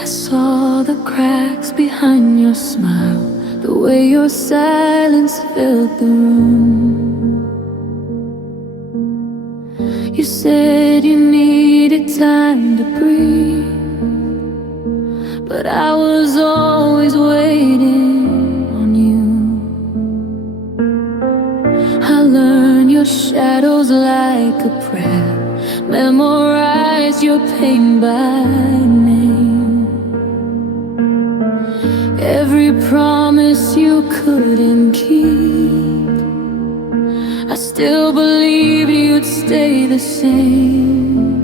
I saw the cracks behind your smile, the way your silence filled the room. You said you needed time to breathe, but I was always waiting on you. I learned your shadows like a prayer, memorize your pain by name. Every promise you couldn't keep, I still believed you'd stay the same.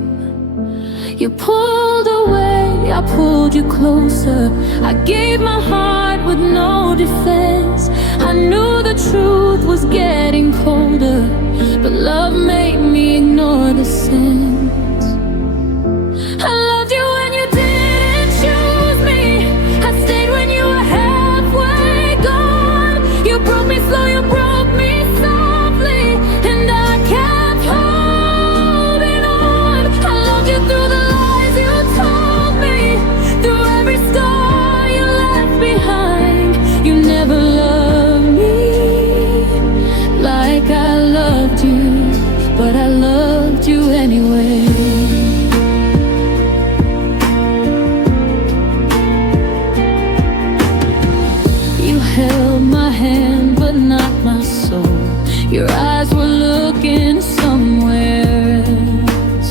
You pulled away, I pulled you closer. I gave my heart with no defense. I knew the truth was getting colder, but love made me ignore the sense. I loved you when you didn't choose me. I stayed when you were halfway gone. You broke me slow, you broke me softly, and I kept holding on. I loved you through the lies you told me, through every scar you left behind. You never loved me like I loved you, but I loved you anyway. You held my hand, but not my soul. Your eyes were looking somewhere else.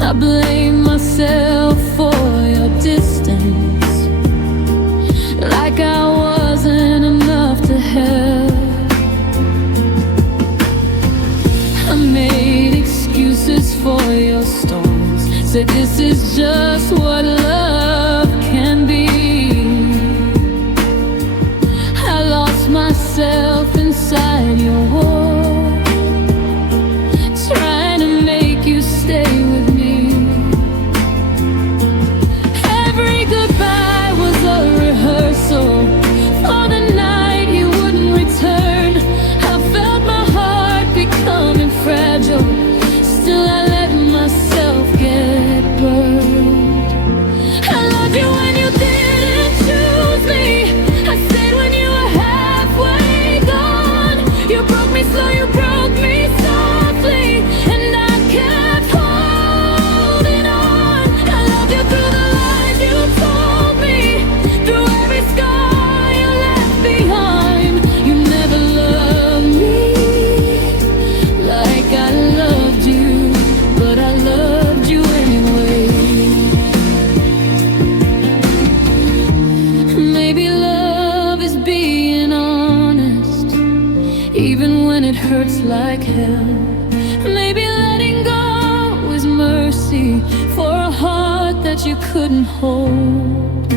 I blame myself for your distance, like I wasn't enough to help. I made excuses for your storms, said this is just what love can be. I lost myself inside your wall, trying to make you stay with me. Every goodbye was a rehearsal for the night you wouldn't return. I felt my heart becoming fragile, still I let myself get burned. I loved you when you didn't choose me. I stayed when you were halfway gone. You broke me slow, you broke me softly, and I kept holding on. I loved you through the lies you told me, through every scar you left behind. You never loved me like I loved you, but I loved you anyway. Maybe love is being honest, even when it hurts like hell. Maybe letting go is mercy for a heart that you couldn't hold.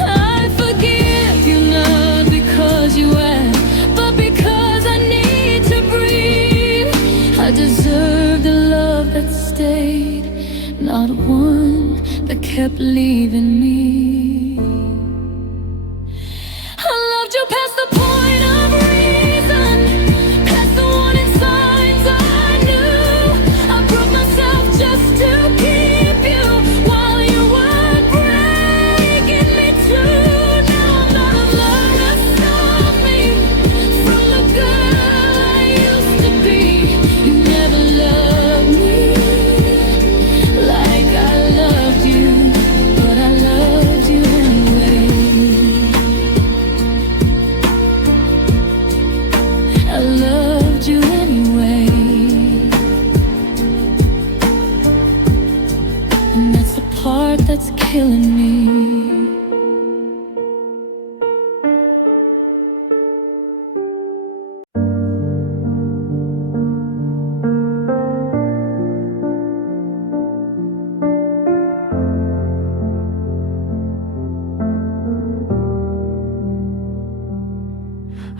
I forgive you not because you asked, but because I need to breathe. I deserve the love that stayed, not one that kept leaving me. I loved you past the point of reason, past the warning signs I knew. I broke myself just to keep you, while you were breaking me too. Now I'm not alone to stop me from the girl I used to be. You never loved me like I loved you, but I loved you anyway. I loved you anyway, and that's the part that's killing me.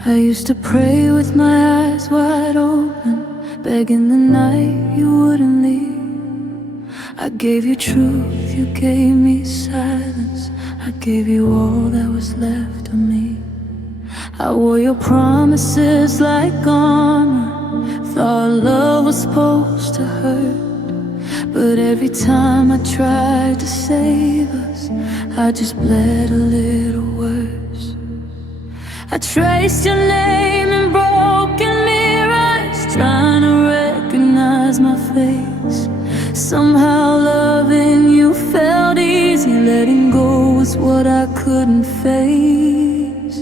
I used to pray with my eyes wide open, begging the night you wouldn't leave. I gave you truth, you gave me silence. I gave you all that was left of me. I wore your promises like armor, thought love was supposed to hurt, But every time I tried to save us, I just bled a little worse. I traced your name in broken mirrors, trying to recognize my face. Somehow loving you felt easy, letting go was what I couldn't face.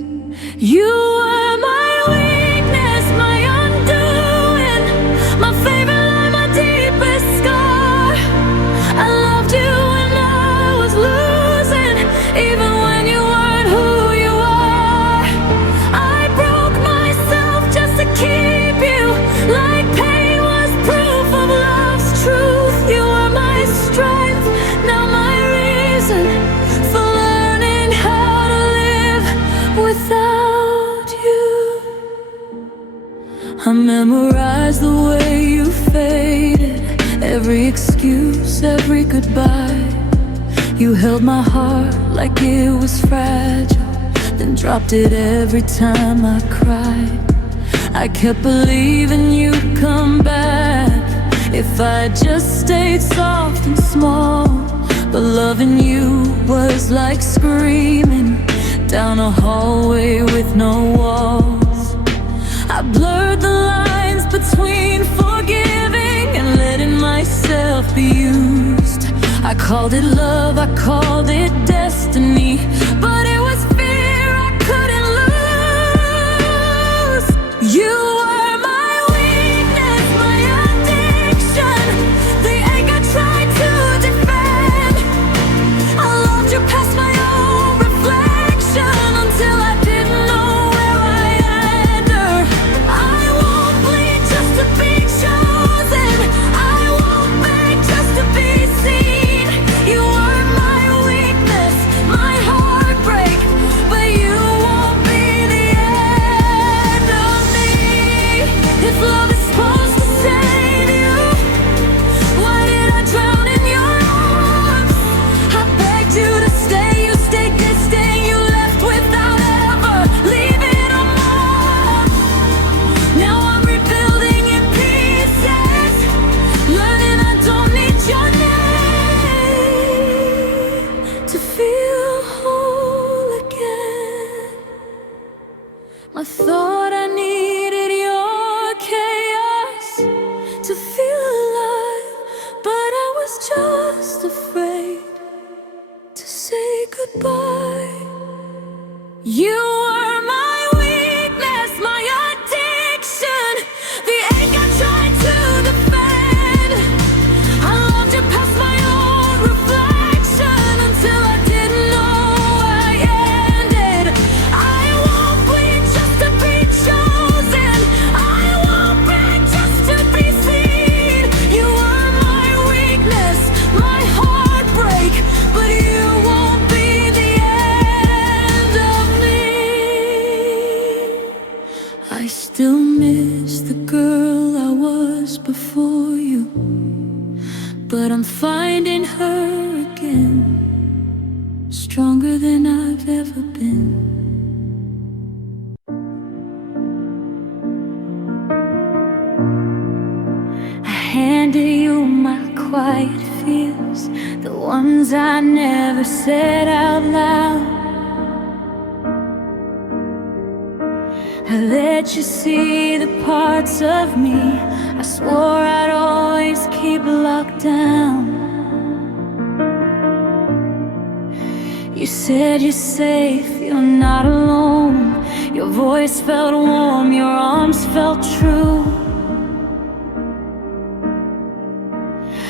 You were my weakness, my undoing, my favorite lie, my deepest scar. I loved you when I was losing, even when you weren't who you are. I broke myself just to keep you, like pain was proof of love's truth. You were my strength, now my reason for learning how to live without you. I memorized the way you faded, every excuse, every goodbye. You held my heart like it was fragile, then dropped it every time I cried. I kept believing you'd come back if I just stayed soft and small. But loving you was like screaming down a hallway with no walls. I blurred the lines between forgiving and letting myself be used. I called it love, I called it destiny, but it was fear I couldn't lose. You were my weakness, my addiction, the ache I tried to defend. I loved you past my own reflection until I didn't know where I ended. I won't bleed just to be chosen, I won't beg just to be seen. You were my weakness, my heartbreak, but you won't be the end of me. If love is supposed to save you, why did I drown in your arms? I begged you to stay, you stayed distant, you left without ever leaving a mark. Now I'm rebuilding in pieces, learning I don't need your name to feel whole again. I thought I needed your chaos to feel alive, but I was just afraid to say goodbye. You were my weakness, my addiction, the ache I tried to defend. I loved you past my own reflection until I didn't know where I ended. I won't bleed just to be chosen, I won't beg just to be seen. You were my weakness, my heartbreak, but you won't be the end of me. I still miss the girl I was before you, but I'm finding her again, stronger than I've ever been. I handed you my quiet fears, the ones I never said out loud. I let you see the parts of me I swore I'd always keep locked down. You said you're safe, you're not alone. Your voice felt warm, your arms felt true.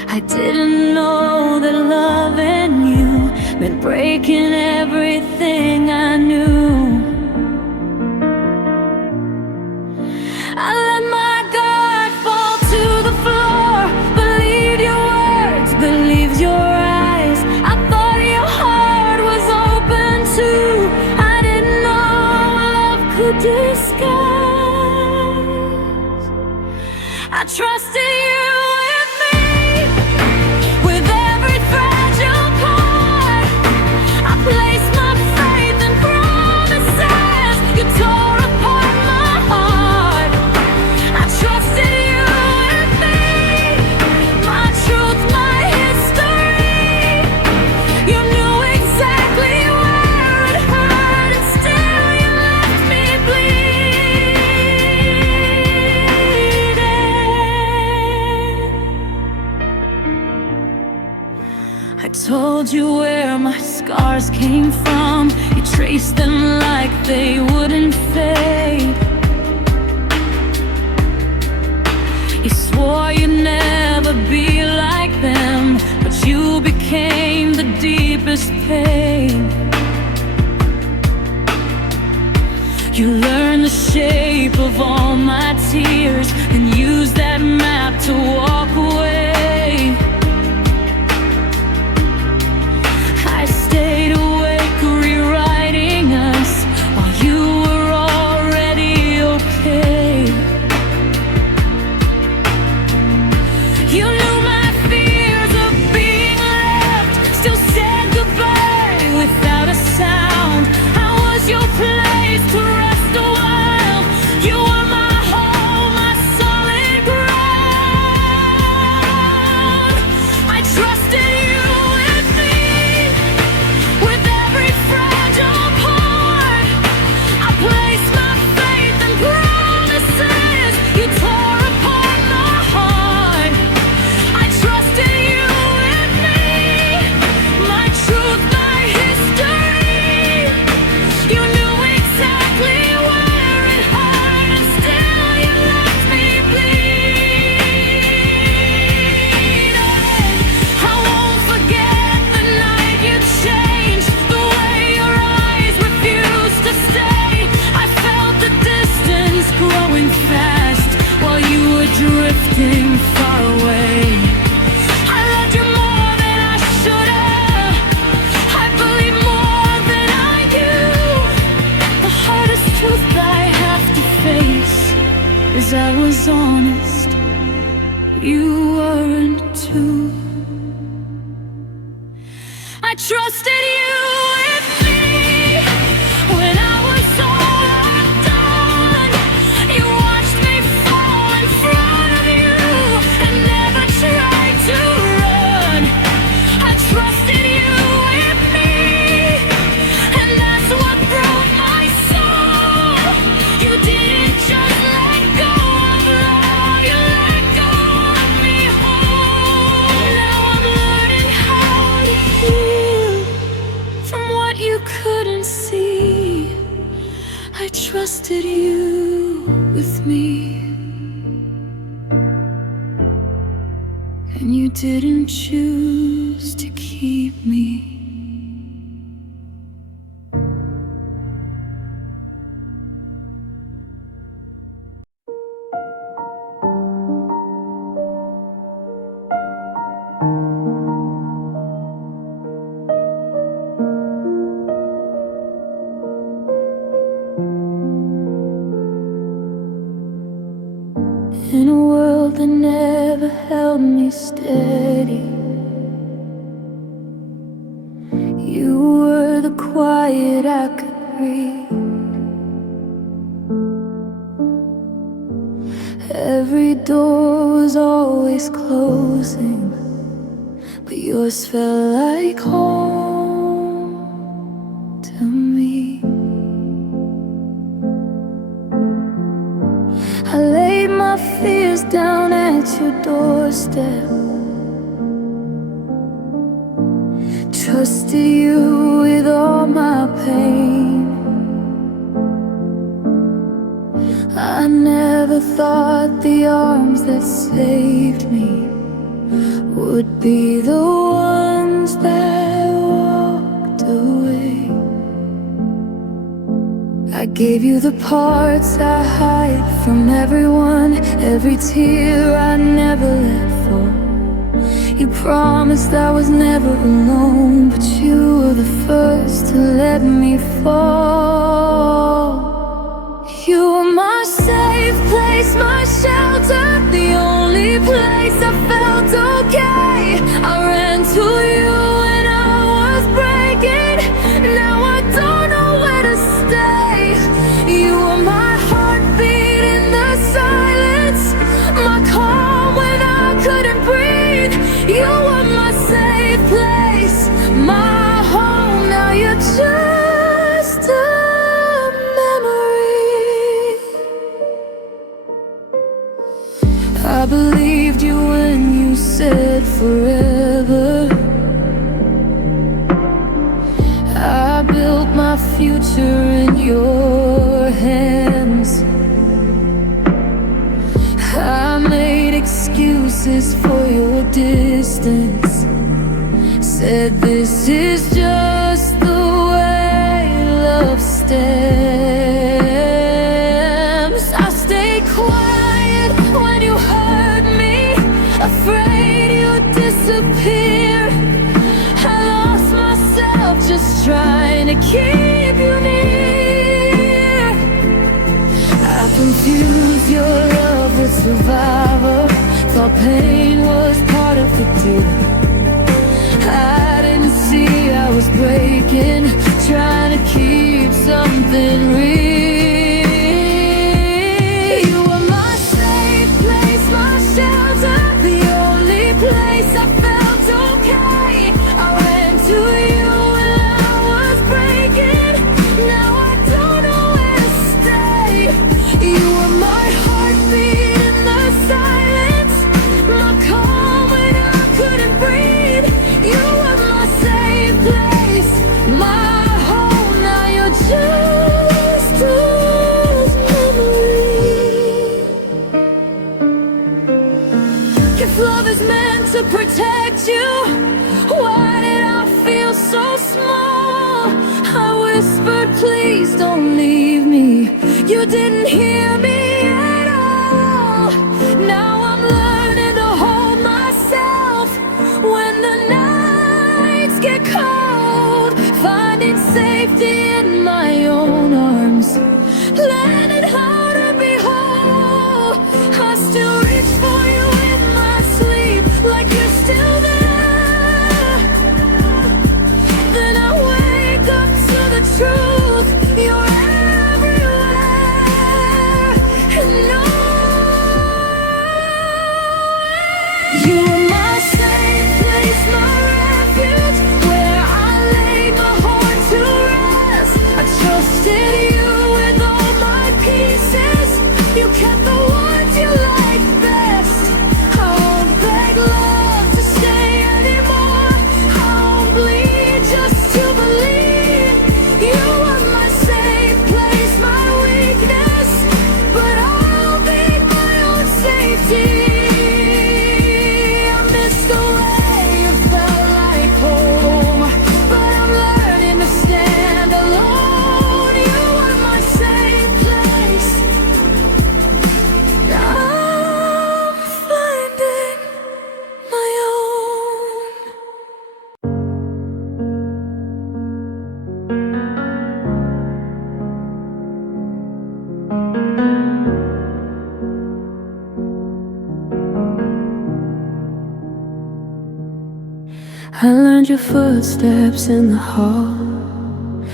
I didn't know that loving you meant breaking everything I knew. I let my guard fall to the floor, believed your words, believed your eyes. I thought your heart was open too. I didn't know love could disguise. I trusted you with me, with every fragile part. I placed my faith in promises. You tore apart my heart. I trusted you with me, my truth, my told you where my scars came from. You traced them like they wouldn't fade. You swore you'd never be like them, but you became the deepest pain. You learned the shape of all my tears and used that map to walk away. I stayed awake rewriting us while you were already okay. You knew my fears of being left, still said goodbye without a sound. I was your place to rest a while. You were my home, my solid ground. I trusted you with me, with every fragile part. I placed my faith in promises you tore apart my heart. I trusted you with me, my truth, my history. You knew exactly where it hurt, and still you left me bleed. I won't forget the night you changed, the way your eyes refused to stay. I felt the distance growing fast while you were drifting far away. I loved you more than I should have. I believed more than I knew. The hardest truth I have to face is I was honest. You weren't too. I trusted you with me when I was all undone. You watched me fall in front of you and never tried to run. I trusted you with me, and that's what broke my soul. You didn't just let go of love, you let go of me whole. Now I'm learning how to heal from what you couldn't see. I trusted you with me, and you didn't choose to keep me. In a world that never held me steady, you were the quiet I could breathe. Every door was always closing, but yours felt like home to me. I laid my fears down at your doorstep, trusted you with all my pain. I never thought the arms that saved me would be the ones that walked away. I gave you the parts I hide from everyone, every tear I never let fall. You promised I was never alone, but you were the first to let me fall. You were my safe place, my shelter, the only place I felt okay. I ran to you when I was breaking, now I don't know where to stay. You were my heartbeat in the silence, my calm when I couldn't breathe. You were my safe place, my home, now you're just a memory. I believed you when you said forever. future in your hands. I made excuses for your distance, said this is just the way love stems. I stayed quiet when you hurt me, afraid you'd disappear. I lost myself just trying to keep you near. I confused your love with survivor, thought pain was part of the deal. I didn't see I was breaking, trying to keep something real. You were my safe place, my shelter, the only place I felt okay. I ran to you when I was breaking, now I don't know where to stay. You were my heartbeat in the silence, my calm when I couldn't breathe. You were my safe place, my home, now you're just a memory. If love is meant to protect you, why did I feel so small? I whispered, please don't leave me. You didn't hear me at all. Now I'm learning to hold myself when the nights get cold, finding safety in my own arms, learning how to be whole. I still reach for you in my sleep, like you're still there. Then I wake up to the truth, you're everywhere. And no, you were my safe place, my refuge, where I laid my heart to rest. I trusted you with all my pieces, you kept the ones you liked best. I won't beg love to stay anymore, I won't bleed just to believe. You were my safe place, my weakness, but I'll be my own safety. I miss the way you felt like home, but I'm learning to stand alone. You were my safe place, I'm finding my own. I learned your footsteps in the hall,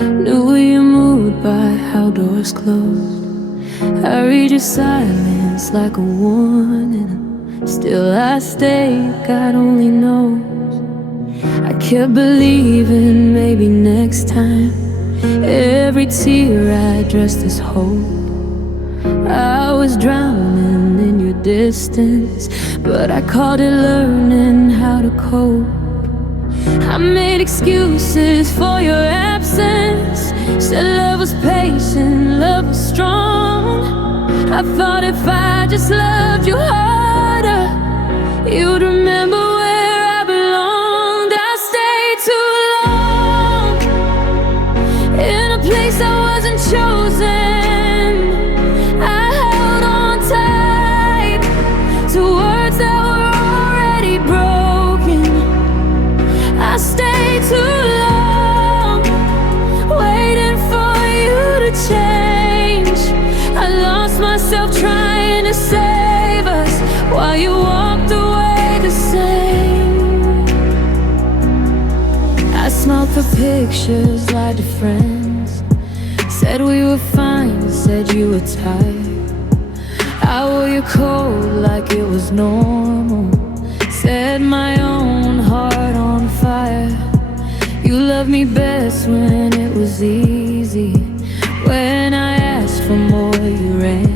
knew your mood by how doors closed. I read your silence like a warning, still I stay, God only knows. I kept believing maybe next time, every tear I dressed as hope. I was drowning in your distance, but I called it learning how to cope. I made excuses for your absence, said love was patient, love was strong. I thought if I just loved you harder, you'd remember where I belonged. I stayed too long in a place I wasn't chosen. I held on tight to words that were already broken. I stayed too long, waiting for you to change. I lost myself trying to save us, while you walked away the same. I smelled the pictures, lied to friends, said we were fine, said you were tired. I wore your coat like it was normal, set my own heart on fire. You loved me best when it was easy, when I asked for more you ran.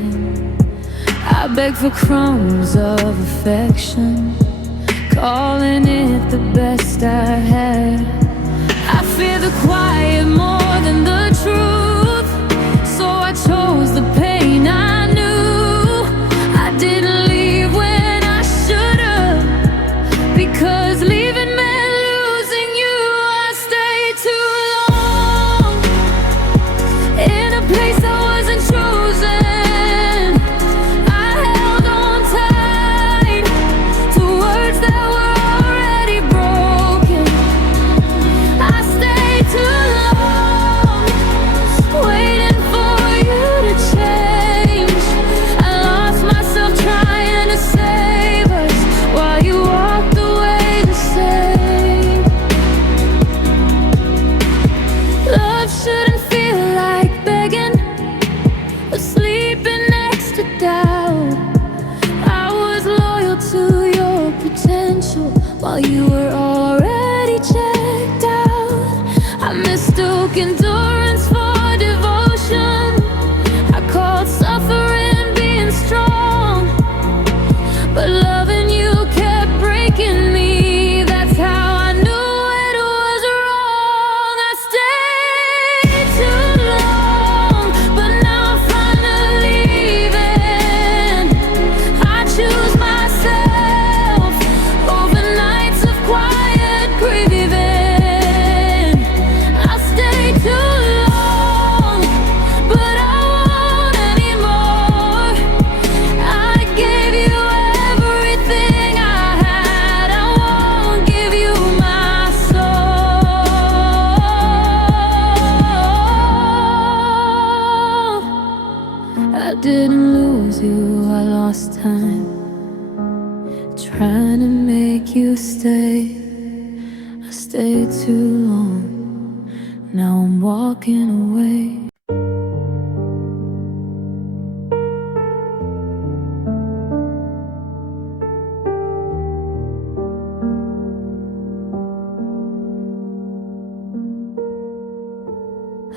I begged for crumbs of affection, calling it the best I had. I fear the quiet more than the truth, so I chose the pain I knew. I didn't leave when I should've, because leaving meant losing you. I stayed too long in a place I wasn't chosen. I held on tight to words that were already broken. I stayed too long, waiting for you to change. I lost myself trying to save us while you walked away the same. Love shouldn't feel like begging or sleeping next to doubt. I was loyal to your potential while you were already checked out. I mistook endurance for devotion. I called suffering being strong, but loving you kept breaking me. That's how I knew it was wrong. I stayed too long, but now I'm finally leaving. I choose myself over nights of quiet grieving. I stayed too long, but I won't anymore. I gave you everything I had. I won't give you my soul. I didn't lose you, I lost time trying to make you stay. I stayed too long, now I'm walking away.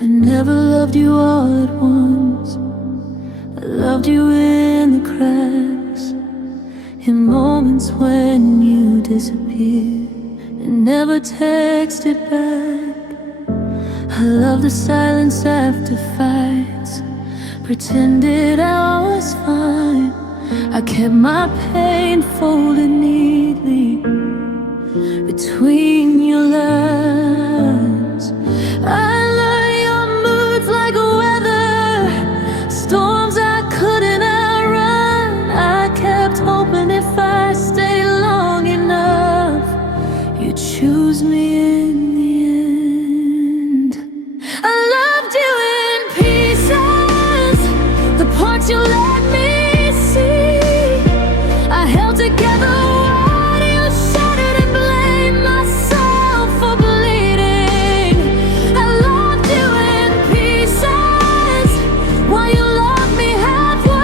I never loved you all at once. I loved you in the cracks, in moments when you disappeared and never texted back. I love the silence after fights, pretended I was fine. I kept my pain folded neatly between your lines. I learned your moods like weather, storms I couldn't outrun. I kept hoping if I stay long enough, you'd choose me in the end. I loved you in pieces, the parts you let me see. I held together what you shattered and blamed myself for bleeding. I loved you in pieces while you loved me halfway.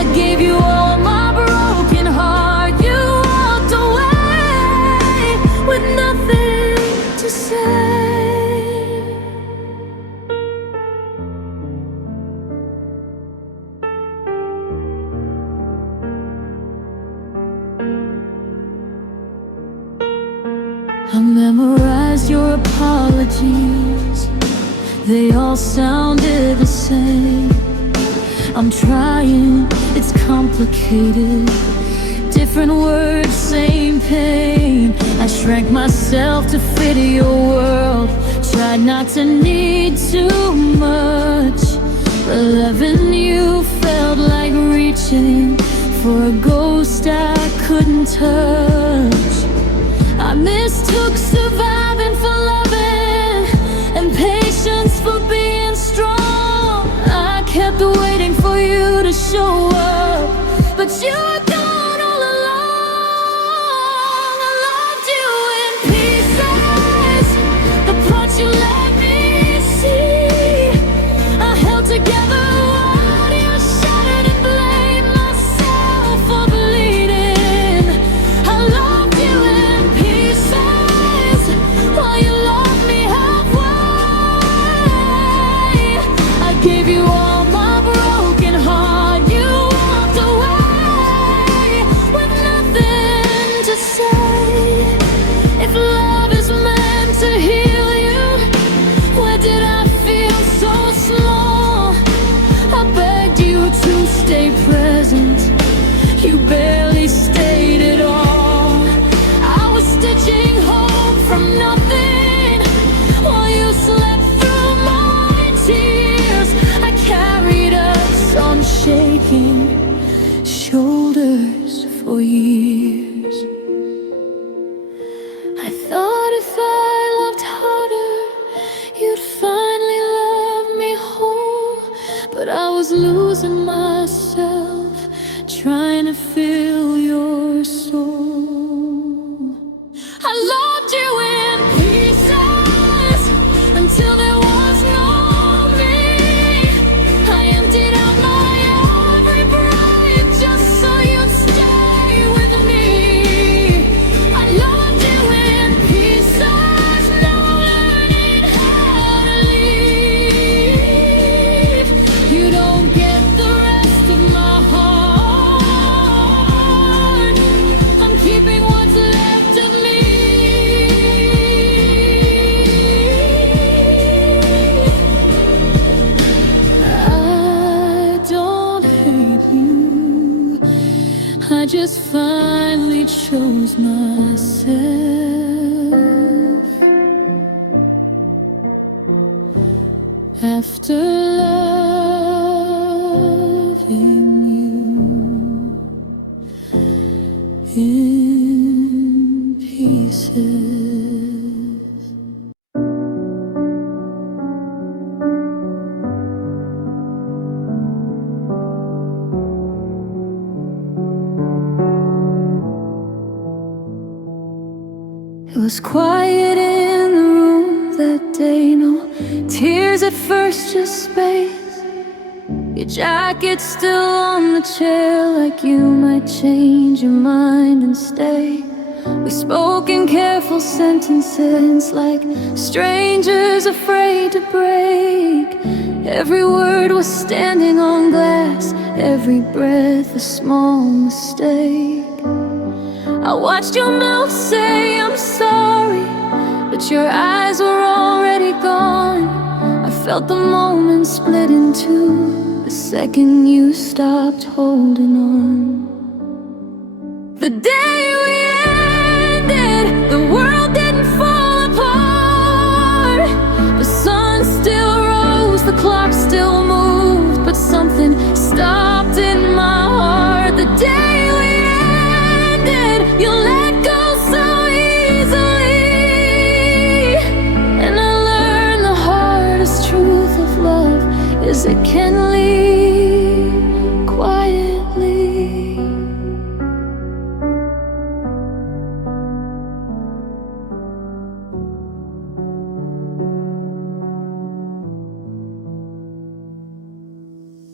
I gave you all my broken heart. You walked away with nothing to say. I memorized your apologies, they all sounded the same. I'm trying, it's complicated, different words, same pain. I shrank myself to fit your world, tried not to need too much, but loving you felt like reaching for a ghost I couldn't touch. I mistook surviving for loving and patience for being strong. I kept waiting for you to show up, but you were gone all along. I loved you in pieces, the parts you let me see. I held together what you shattered and blamed myself for bleeding. I loved you in pieces while you loved me halfway. I gave you all my broken heart. You aching shoulders for years. I thought if I loved harder, you'd finally love me whole. But I was losing myself, trying to fill your soul. I loved you in pieces until there was no me. I emptied out my every breath just so you'd stay with me. I loved you in pieces, now learning how to leave. You don't get the rest of my heart. I'm keeping what's left of me. I just finally chose myself after loving you in pieces. It was quiet in the room that day, no tears at first, just space. Your jacket still on the chair, like you might change your mind and stay. We spoke in careful sentences, like strangers afraid to break. Every word was standing on glass, every breath a small mistake. I watched your mouth say I'm sorry, but your eyes were already gone. I felt the moment split in two the second you stopped holding on. The day we ended, the world didn't fall apart. The sun still rose, the clock still moved, but something stopped in my heart. The day you let go so easily, and I learned the hardest truth of love is it can leave quietly.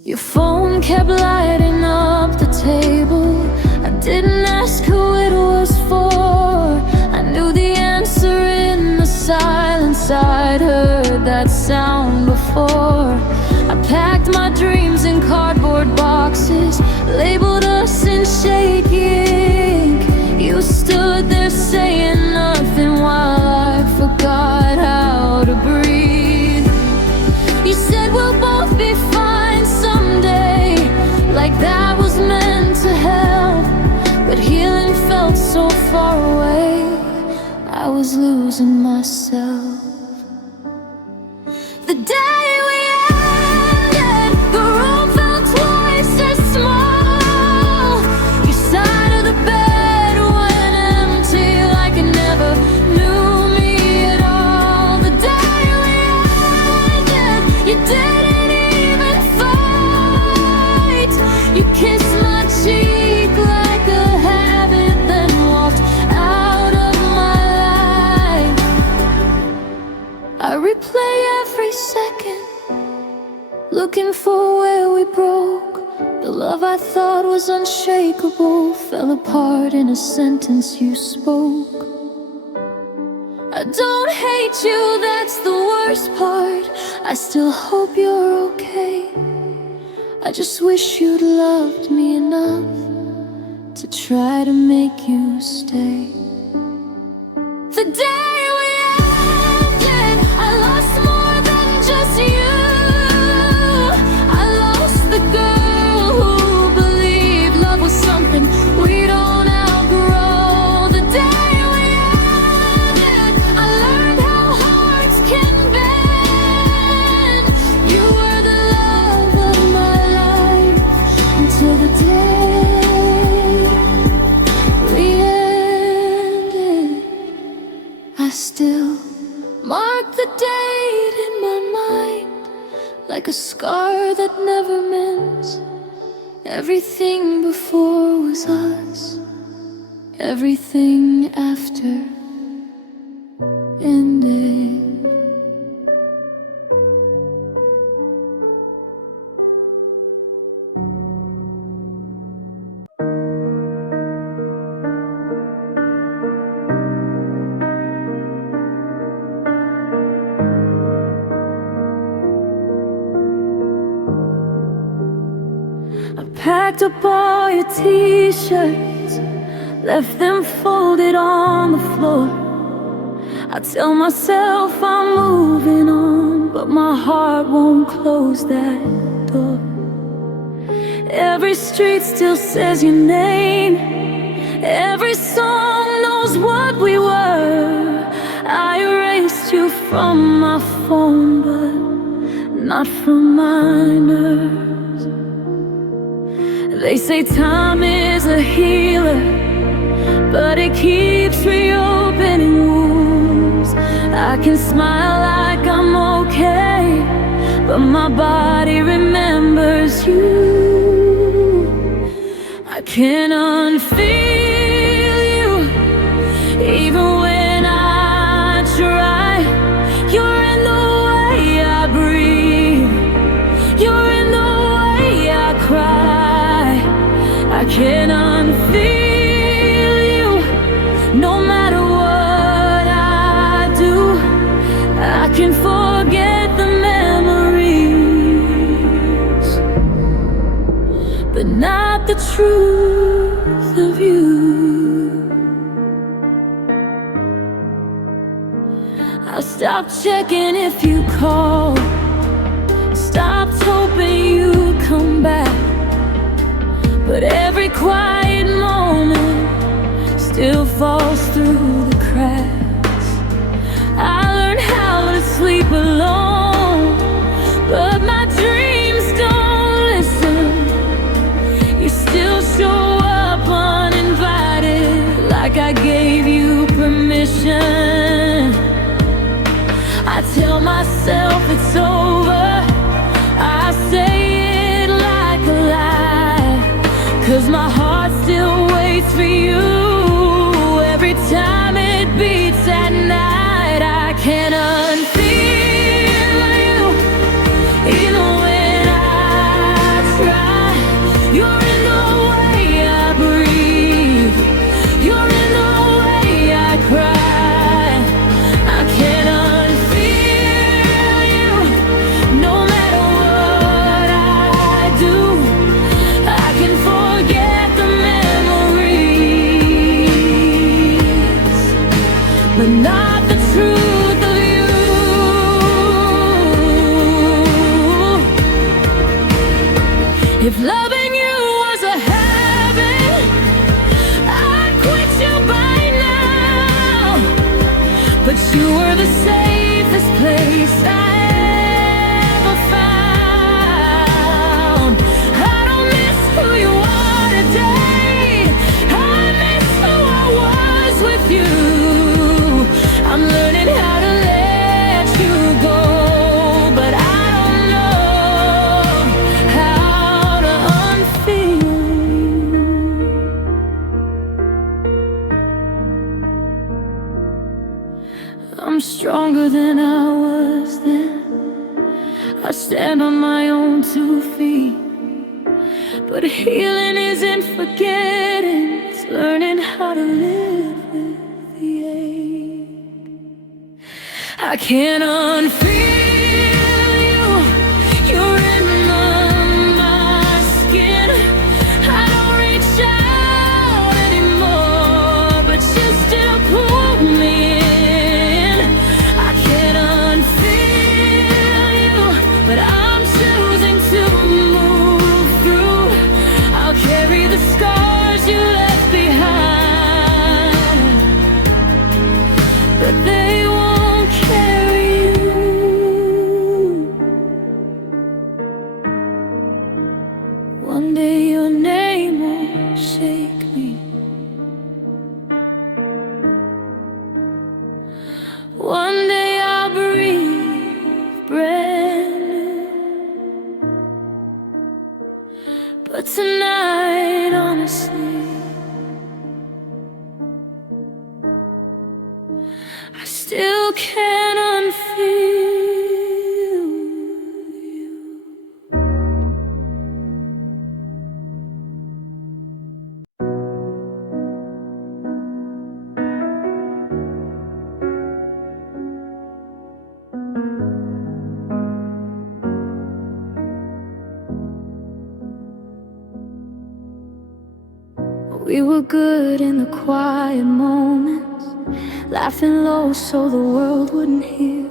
Your phone kept lighting up the table. I didn't ask who it was for. I knew the answer in the silence. I'd heard that sound before. I packed my dreams in cardboard boxes, labeled us in shaking. You stood there saying nothing while I forgot how to breathe. You said we'll both be fine someday, like that was meant to help. But healing felt so far away, I was losing myself. The day we ended, the room felt twice as small. Your side of the bed went empty, like it never knew me at all. The day we ended, you didn't even fight. You kissed my cheek like a habit, then walked out of my life. I replay every second, looking for where we broke. The love I thought was unshakable fell apart in a sentence you spoke. I don't hate you, that's the worst part. I still hope you're okay. I just wish you'd loved me enough to try to make you stay. The day we ended, I lost more than just you. I lost the girl who believed love was something we don't outgrow. The day we ended, I learned how hearts can bend. You were the love of my life like a scar that never meant everything before was us, everything after ended. I packed up all your t-shirts, left them folded on the floor. I tell myself I'm moving on, but my heart won't close that door. Every street still says your name, every song knows what we were. I erased you from my phone, but not from my nerves. They say time is a healer, but it keeps reopening wounds. I can smile like I'm okay, but my body remembers you. I can't unfeel you, even when I try. You're in the way I breathe, you're in the way I cry. I can't unfeel you, no matter what I do. I can forget the memories, but not the truth of you. I stopped checking if you called, stopped hoping you'd come back. But every quiet moment still falls through the cracks. I learned how to sleep alone, but my dreams don't listen. You still show up uninvited, like I gave you permission. I tell myself it's over, I say it like a lie, 'cause my heart still waits for you. Every time it beats at night, I can't unfeel you, even when I try. You're in the way I breathe, you're in the way I cry. I can't unfeel you, no matter what I do. I can forget the memories, but not the truth of you. If loving you was a habit, I'd quit you by now. But you were the safest place I ever found. I don't miss who you are today, I miss who I was with you. I'm learning how to let you go, but I don't know how to unfeel you. I'm stronger than I was then, I stand on my own 2 feet. But healing isn't forgetting, it's learning how to live with the ache. I can't unfeel you, you're in my skin. I don't reach out anymore, but you still pull me in. I can't unfeel you, but I'm choosing to move through. I'll carry the scars you left behind, but they won't carry you. One day your name won't shake me, one day I'll breathe brand new. But tonight, honestly, I still can't unfeel you. We were good in the quiet moments, laughing low so the world wouldn't hear.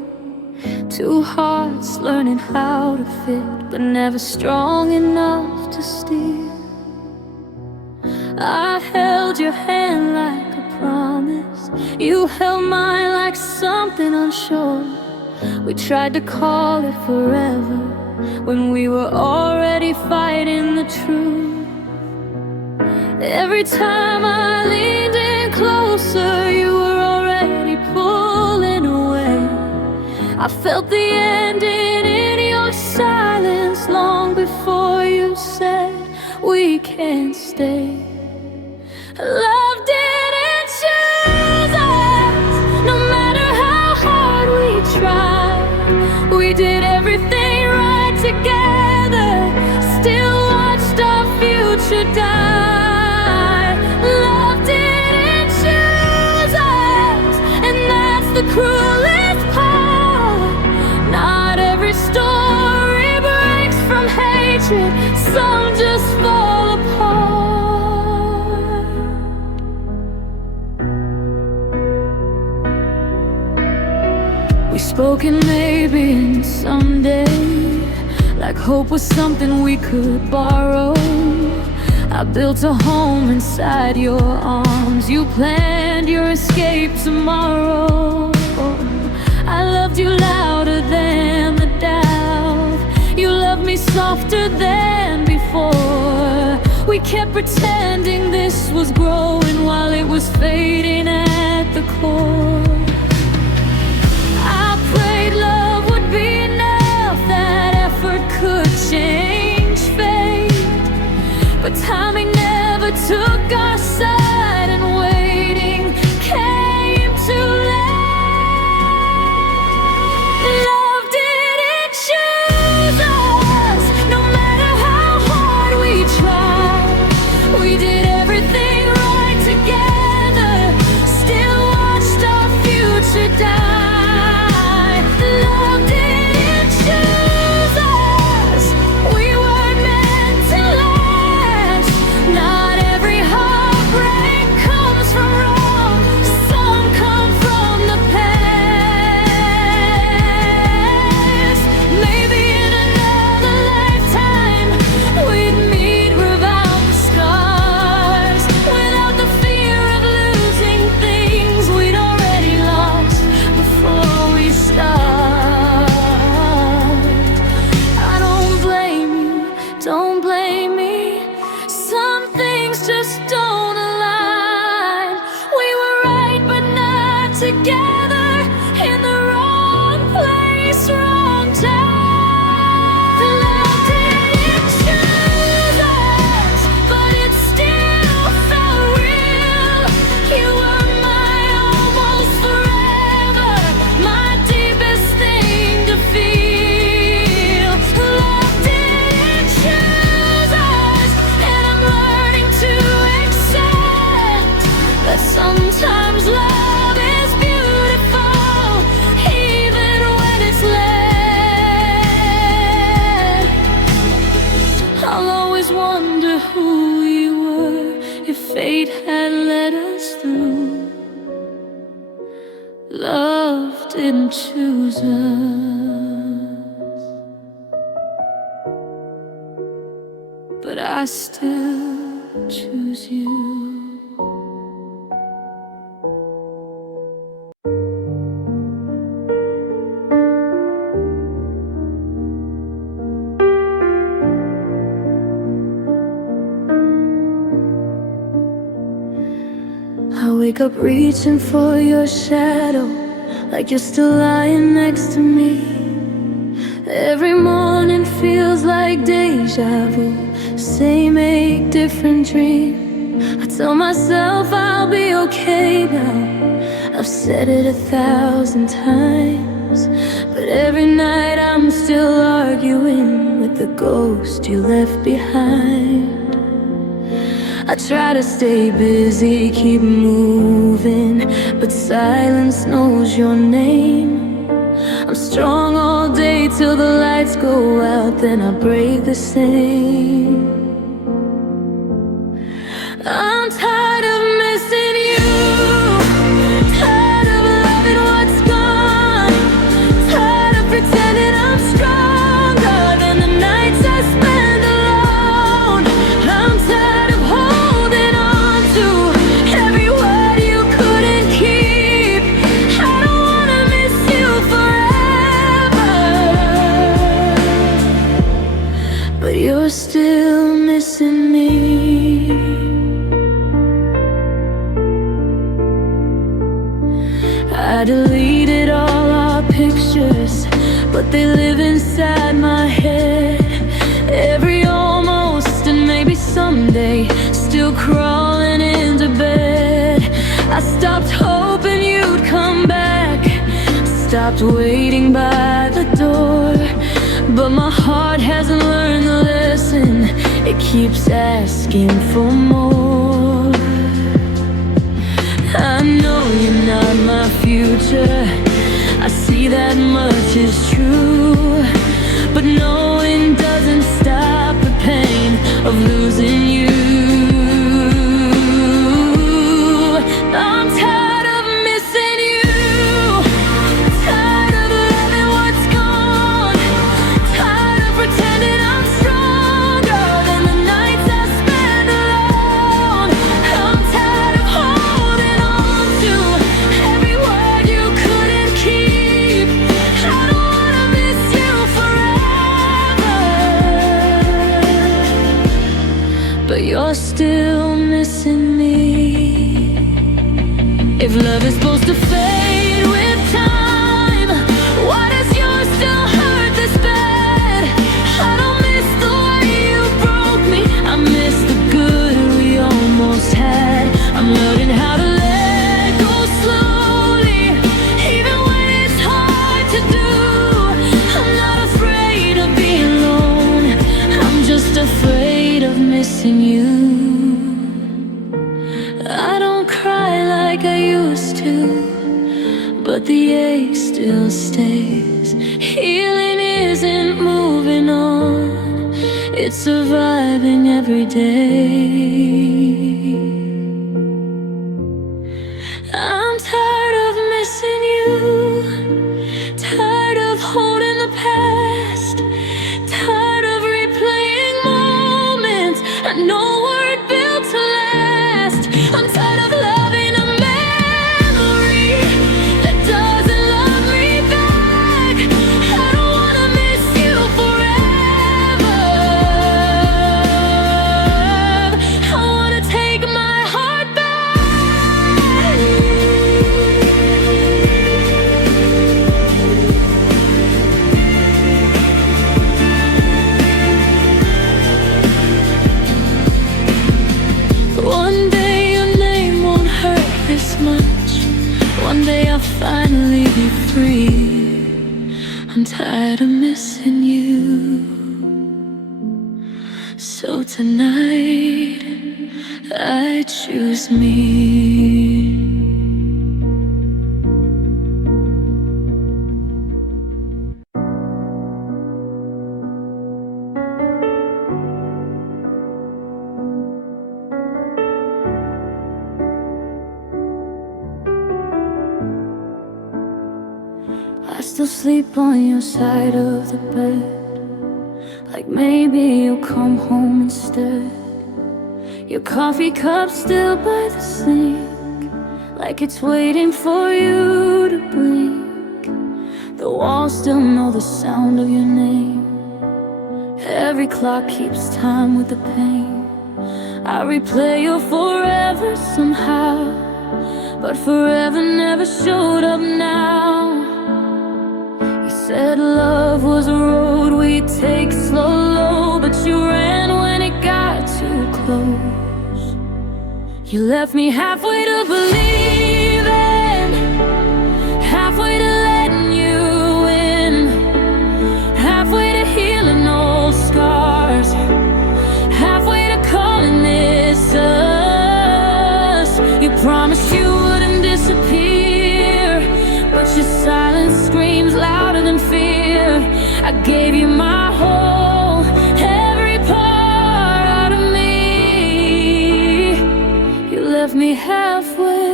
Two hearts learning how to fit, but never strong enough to steer. I held your hand like a promise, you held mine like something unsure. We tried to call it forever when we were already fighting the truth. Every time I leaned in closer, you were already pulling away. I felt the ending in your silence long before you said we can't stay. Love didn't choose us, no matter how hard we tried. We did everything right together, still watched our future die. The cruelest part. Not every story breaks from hatred, some just fall apart. We spoke in maybe and someday, like hope was something we could borrow. I built a home inside your arms, you planned your escape tomorrow. I loved you louder than the doubt, you loved me softer than before. We kept pretending this was growing while it was fading at the core. I prayed love would be enough, that effort could change fate, but timing never took our side, and waiting came too late. Love didn't choose us, no matter how hard we tried. We did everything right together, still watched our future die. Love didn't choose us, we weren't meant to last. Not every heartbreak comes from wrong, some come from the past. Maybe in another lifetime we'd meet without the scars, without the fear of losing things we'd already lost before we start. I don't blame you, don't blame me, some things just don't align. We were right but not together, in the wrong place, wrong time. Love didn't choose us, but it still felt real. You were my almost forever, my deepest thing to feel. Love didn't choose us, and I'm learning to accept that sometimes love is beautiful, even when it's led. I'll always wonder who you were, if fate had led us through. Love didn't choose us, but I still choose you. I wake up reaching for your shadow, like you're still lying next to me. Every morning feels like deja vu, Same ache, different dream. I tell myself I'll be okay now. I've said it 1,000 times, but every night I'm still arguing with the ghost you left behind. I try to stay busy, keep moving, but silence knows your name. I'm strong all day till the lights go out, then I break the same. I'm tired of missing you, tired of loving what's gone, tired of pretending I'm stronger than the nights I spend alone. I'm tired of holding on to every word you couldn't keep. I don't wanna miss you forever, but you're still missing me. I deleted all our pictures, but they live inside my head. Every almost and maybe someday, still crawling into bed. I stopped hoping you'd come back, stopped waiting by the door, but my heart hasn't learned the lesson. It keeps asking for more. I know you're not my future, I see that much is true, but knowing doesn't stop the pain of losing you. I'm tired of missing you, tired of loving what's gone, tired of pretending I'm stronger than the nights I spend alone. I'm tired of holding on to every word you couldn't keep. I don't wanna miss you forever, but you're still missing me. If love is supposed to fade with time, why does yours still hurt this bad? I don't miss the way you broke me, I miss the good we almost had. I'm learning how to let go slowly, even when it's hard to do. I'm not afraid of being alone, I'm just afraid of missing you. I don't cry like I used to, but the ache still stays. Healing isn't moving on, it's surviving every day. I'm tired of missing you, tired of holding the past, tired of replaying moments I know weren't built to last. I'm tired of loving a memory that doesn't love me back. I don't wanna miss you forever, I wanna take my heart back. One day your name won't hurt this much, one day I'll finally be free. I'm tired of missing you, so tonight I choose me. I still sleep on your side of the bed, like maybe you'll come home instead. Your coffee cup still by the sink, like it's waiting for you to blink. The walls still know the sound of your name, every clock keeps time with the pain. I replay your forever somehow, but forever never showed up now. You said love was a road we'd take slow, but you ran when it got You left me halfway to believing, halfway to letting you in, halfway to healing old scars, halfway to calling this us. You promised you wouldn't disappear, but your silence screams louder than fear. I gave you my whole, every part out of me. You left me halfway,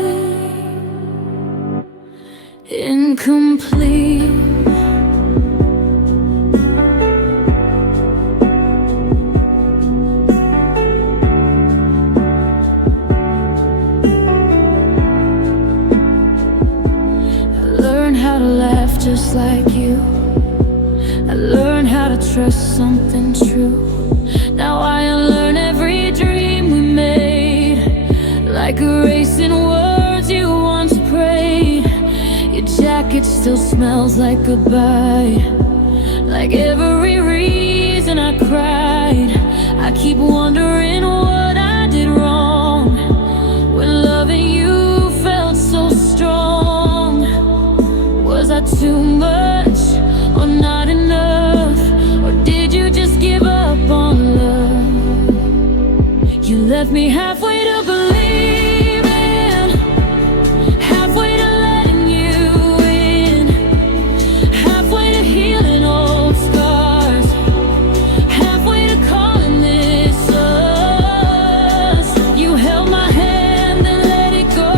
incomplete. I learned how to laugh just like you. I learned how to trust something true. Now I unlearn every dream we made, like erasing words you once prayed. Your jacket still smells like goodbye, like every reason I cried. I keep wondering what I did wrong when loving you felt so strong. Was I too much or not enough? Or did you just give up on love? You left me halfway to believing, halfway to letting you in, halfway to healing old scars, halfway to calling this us. You held my hand and let it go,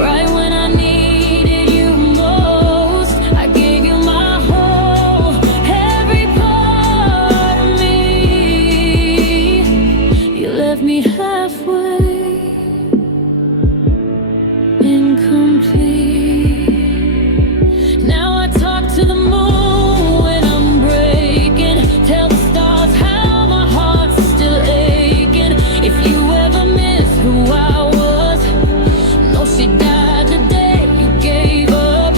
right when I needed you most. I gave you my whole, every part of me. You left me halfway, incomplete. Now I talk to the moon when I'm breaking, tell the stars how my heart's still aching. If you ever miss who I was, no, she died the day you gave up.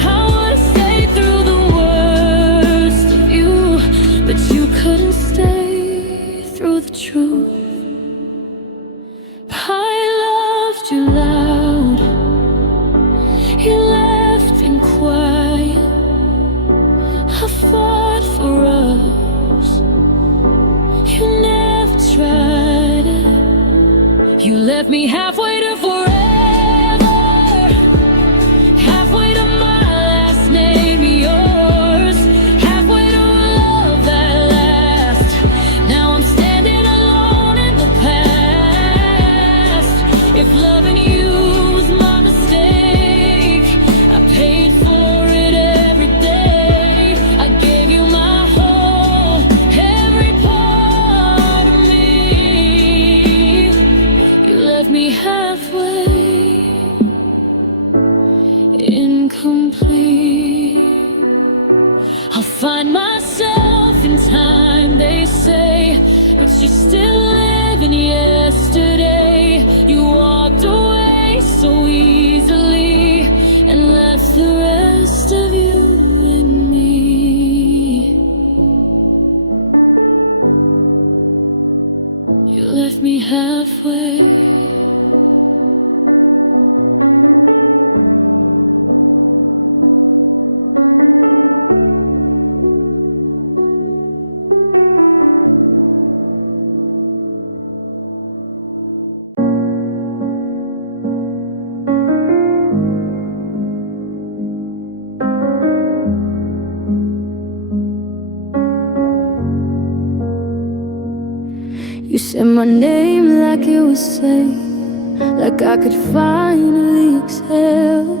I would've stayed through the worst of you, but you couldn't stay through the truth. I loved you loud, you left me quiet. I fought for us, you never tried it. You left me halfway to forever, halfway to my last name, yours, halfway to a love that lasts. Now I'm standing alone in the past. If loving you was my mistake, I paid for it every day. I gave you my whole, every part of me. You left me halfway, incomplete. I'll find myself in time, they say, but she's still living yesterday. You walked away so easily and left the rest of you in me. You left me halfway. You said my name like it was safe, like I could finally exhale.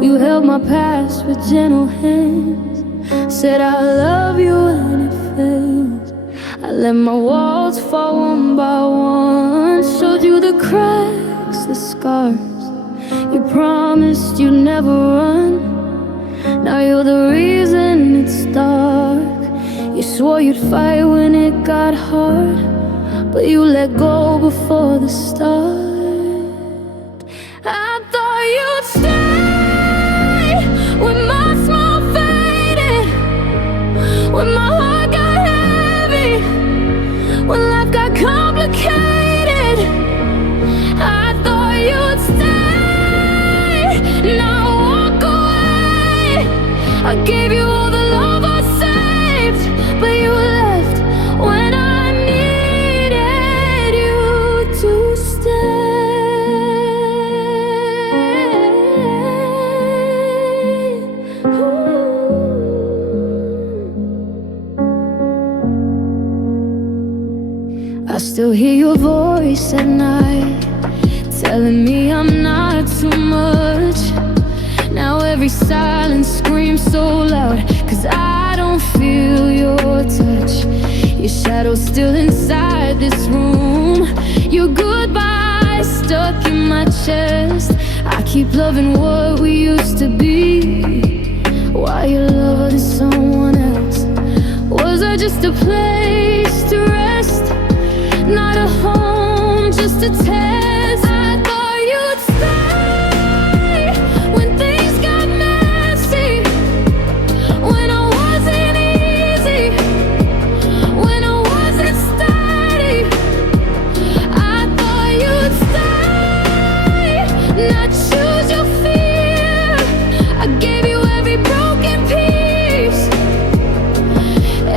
You held my past with gentle hands, said I love you when it fails. I let my walls fall one by one, showed you the cracks, the scars. You promised you'd never run, now you're the reason it's dark. You swore you'd fight when it got hard, but you let go before the start. I thought you'd stay when my smile faded, when my heart got heavy, when life got complicated. I gave you all the love I saved, but you left when I needed you to stay. I still hear your voice at night, telling me I'm not too much. Now every silence screams so loud, 'cause I don't feel your touch. Your shadow's still inside this room, your goodbye stuck in my chest. I keep loving what we used to be, while you loved someone else. Was I just a place to rest, not a home, just a test? I thought you'd stay when things got messy, when I wasn't easy, when I wasn't steady. I thought you'd stay, not choose your fear. I gave you every broken piece,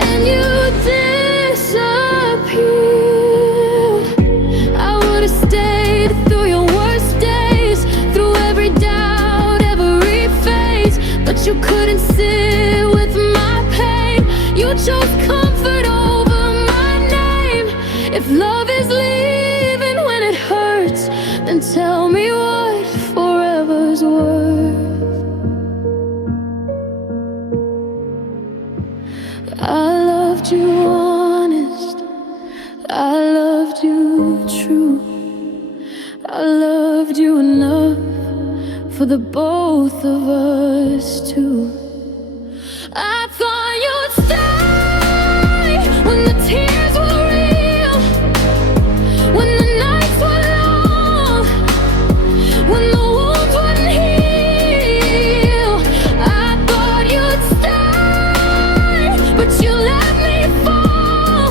and you disappeared. I would've stayed through your worst days, through every doubt, every phase, but you couldn't sit with my pain. You chose comfort over my name. If love is leaving when it hurts, then tell me what forever's worth. I loved you honest, I loved you true, I loved you enough for the both of us too. I thought you'd stay when the tears were real, when the nights were long, when the wounds wouldn't heal. I thought you'd stay, but you let me fall.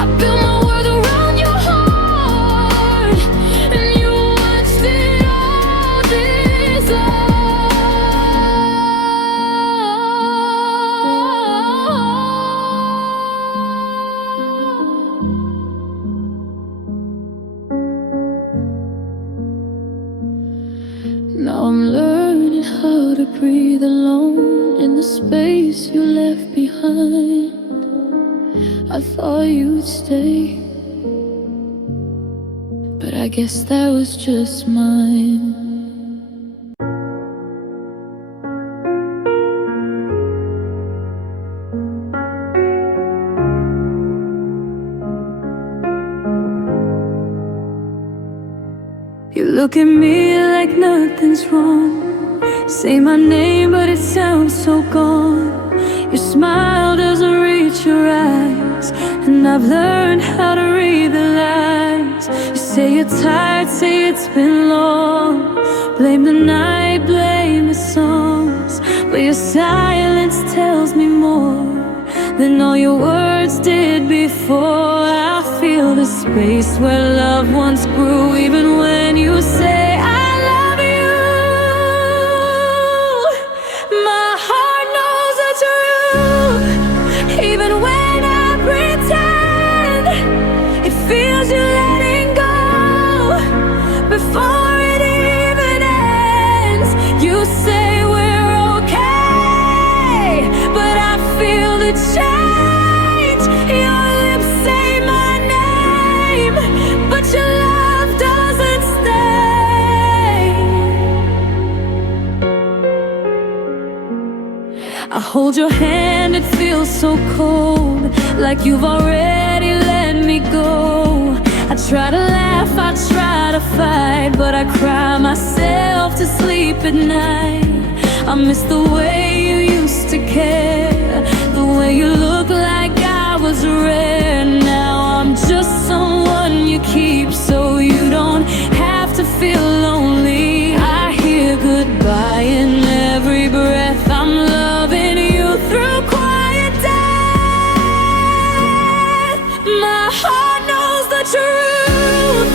I built my world around your heart, and you watched it all dissolve. Now I'm learning how to breathe alone in the space you left behind. I thought you'd stay, but I guess that was just mine. You look at me like nothing's wrong, say my name but it sounds so gone. Your smile doesn't reach your eyes, and I've learned how to read the lies. You say you're tired, say it's been long, blame the night, blame the songs, but your silence tells me more than all your words did before. I feel the space where love once grew, even when you say I love you. My heart knows the truth, even when I pretend. It feels you letting go before it even ends. You say we're okay, but I feel the change. Your lips say my name, but your love doesn't stay. I hold your hand, it feels so cold, like you've already let me go. I try to laugh, I try to fight, but I cry myself to sleep at night. I miss the way you used to care, the way you look like I was rare. Now I'm just someone you keep, so you don't have to feel lonely. I hear goodbye in every breath. I'm loving you through quiet death. My heart knows the truth,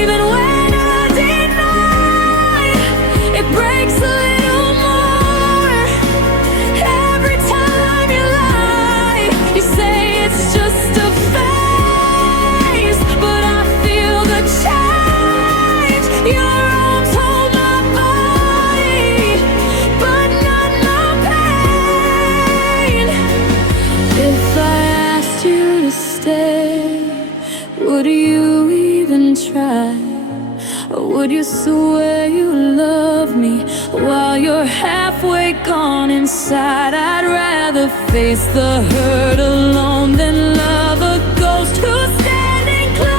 even when I deny. It breaks a little more Would you even try? Or would you swear you love me while you're halfway gone inside? I'd rather face the hurt alone than love a ghost who's standing close.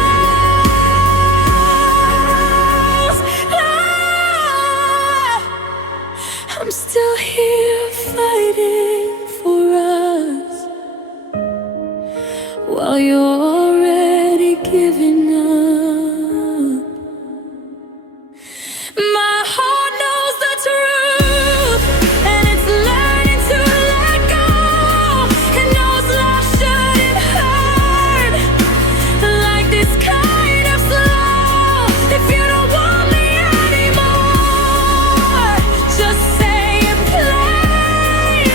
I'm still here fighting for us while you're already giving up. My heart knows the truth, and it's learning to let go. It knows love shouldn't hurt like this kind of slow. If you don't want me anymore, just say it plain.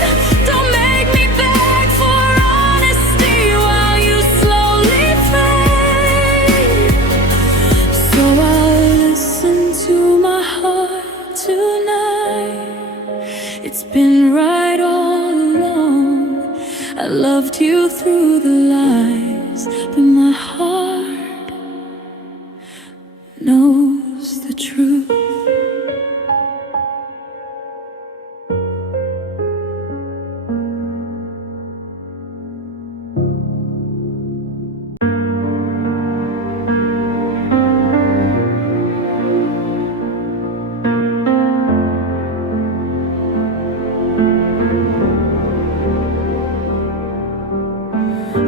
Don't make me beg for honesty while you slowly fade. So I'll listen to my heart tonight. It's been right all along. I loved you through the lies, but my heart knows the truth.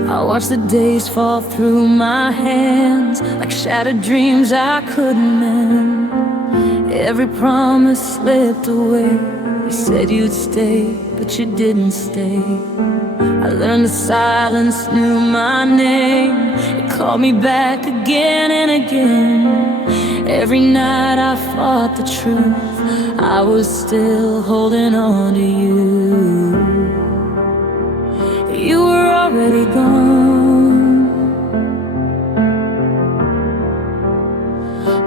I watch the days fall through my hands like shattered dreams I couldn't mend. Every promise slipped away. You said you'd stay, but you didn't stay. I learned the silence knew my name. It called me back again and again. Every night I fought the truth. I was still holding on to you. You were already gone,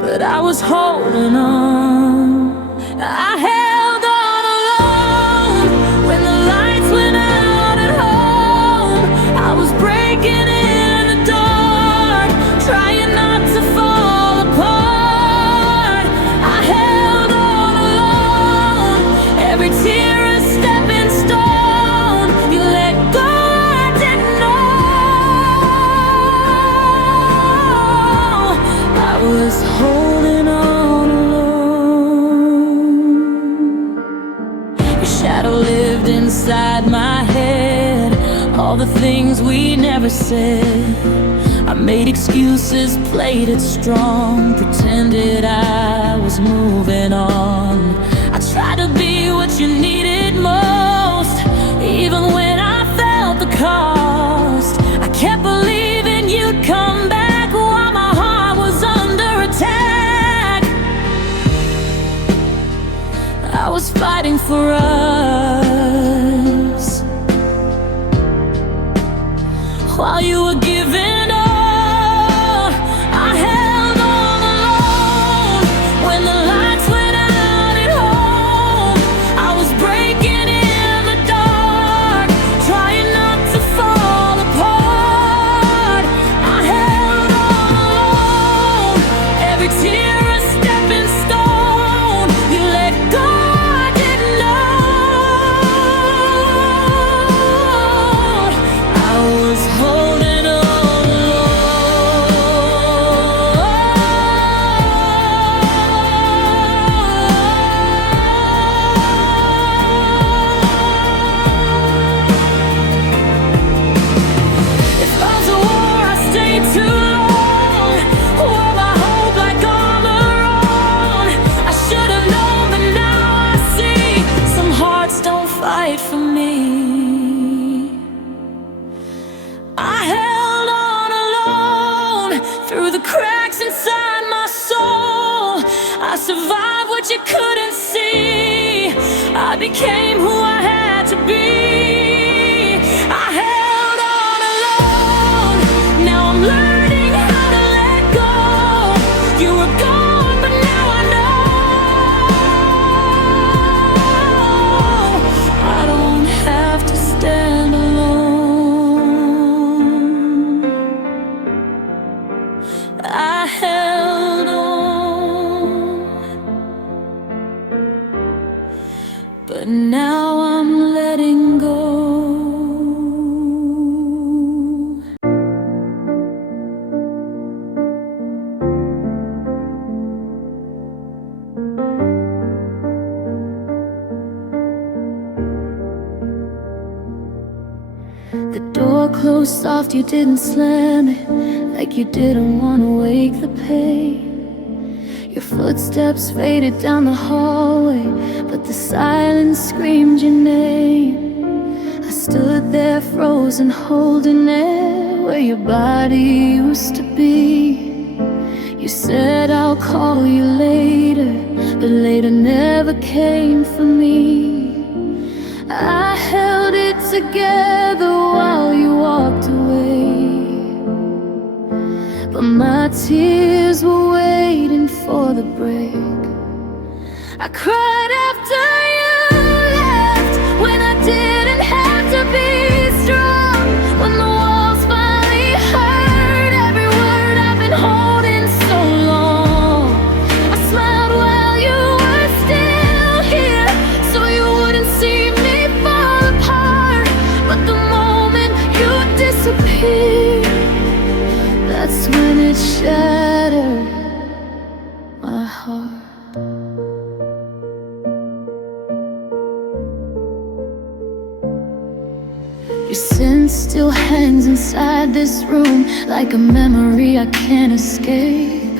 but I was holding on. I held on alone when the lights went out at home. I was breaking in the dark, trying not to fall apart. I held on alone, every tear a stepping stone. You let go. I was holding on alone. Your shadow lived inside my head, all the things we never said. I made excuses, played it strong, pretended I was moving on. I tried to be what you needed most, even when I felt the cost. I kept believing you'd come back while my heart was under attack. I was fighting for us while you were giving up. I held on alone when the lights went out at home. I was breaking in the dark, trying not to fall apart. I held on alone, every tear a stepping stone. You let go, I didn't know. I was holding on if love's a war, I stayed too long. Wore my hope like armor on. I should have known, but now I see some hearts don't fight for me. I held on alone through the cracks inside my soul. I survived what you couldn't see. I became who I had to be. I held on alone. Now I'm learning how to let go. You were gone, but now I know. I don't have to stand alone. I held on, but now I'm letting go. The door closed soft, you didn't slam it, like you didn't want to wake the pain. Your footsteps faded down the hallway, but the silence screamed your name. I stood there frozen, holding air where your body used to be. You said I'll call you later, but later never came for me. I held it together while you walked away, but my tears were waiting for the break. I cried after you left, when I didn't have to be strong, when the walls finally hurt every word I've been holding so long. I smiled while you were still here, so you wouldn't see me fall apart. But the moment you disappeared, that's when it shattered my heart. Your scent still hangs inside this room, like a memory I can't escape.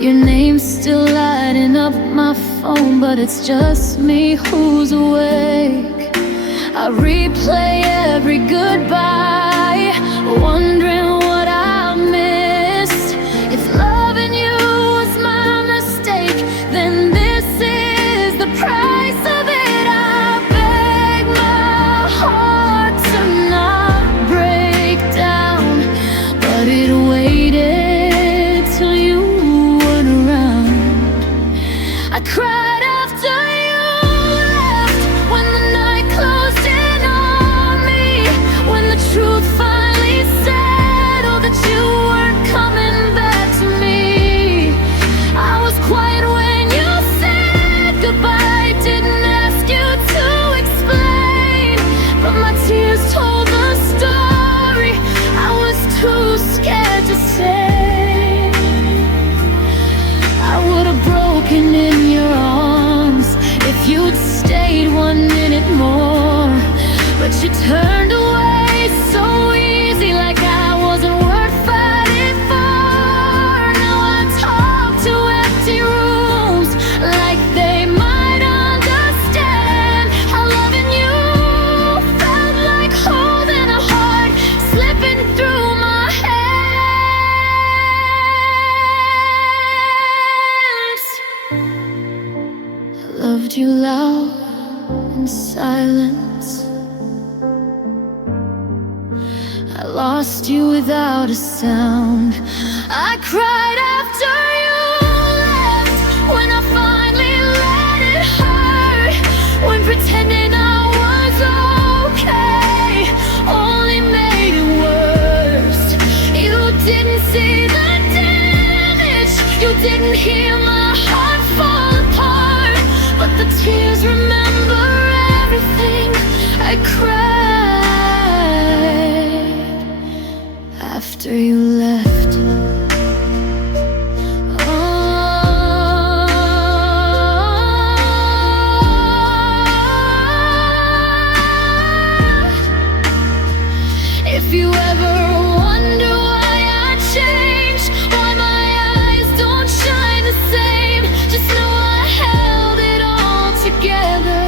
Your name's still lighting up my phone, but it's just me who's awake. I replay every goodbye, wondering what I missed. If loving you was my mistake, then this is the price of it. I beg my heart to not break down, but it waited till you weren't around. I cried after you left, when the night closed in on me, when the truth finally settled that you weren't coming back to me. I was quiet when you said goodbye, didn't ask you to explain, but my tears told the story I was too scared to say. I would have broken in your arms if you'd stayed 1 minute more, but you turned away so easy, like I wasn't worth fighting for. Now I talk to empty rooms, like they might understand how loving you felt like holding a heart slipping through my hands. I loved you loud in silence, I lost you without a sound. I cried after you left, when I finally let it hurt, when pretending I was okay only made it worse. You didn't see the damage, you didn't hear my heart fall apart, but the tears remember everything I cried after you left. If you ever wonder why I changed, why my eyes don't shine the same, just know I held it all together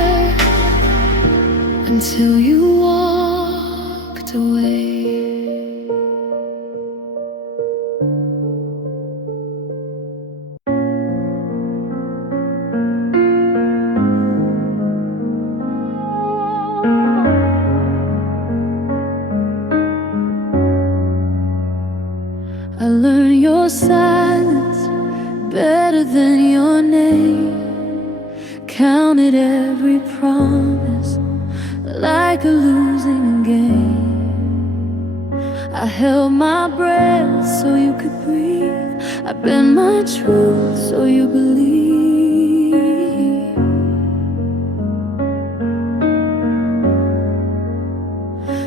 until you walked away. I learned your silence better than your name, counted every promise like a losing game. I held my breath so you could breathe, I bend my truth so you believe.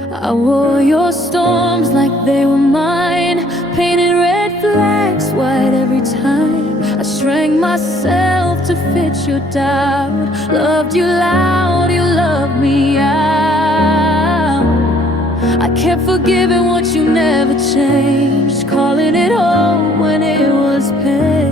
I wore your storms like they were mine, painted red flags white every time. I shrank myself to fit your doubt, loved you loud, you loved me out. I kept forgiving what you never changed, calling it home when it was pain.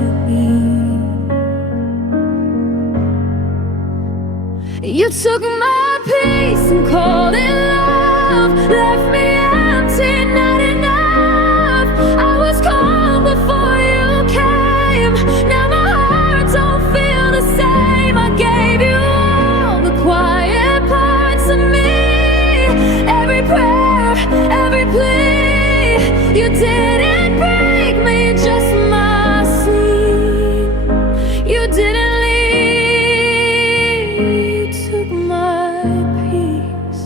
You took my peace and called it love, left me empty, not enough. I was cold before you came, now my heart don't feel the same. I gave you all the quiet parts of me, every prayer, every plea. You didn't break me, just my sleep. You didn't leave, you took my peace.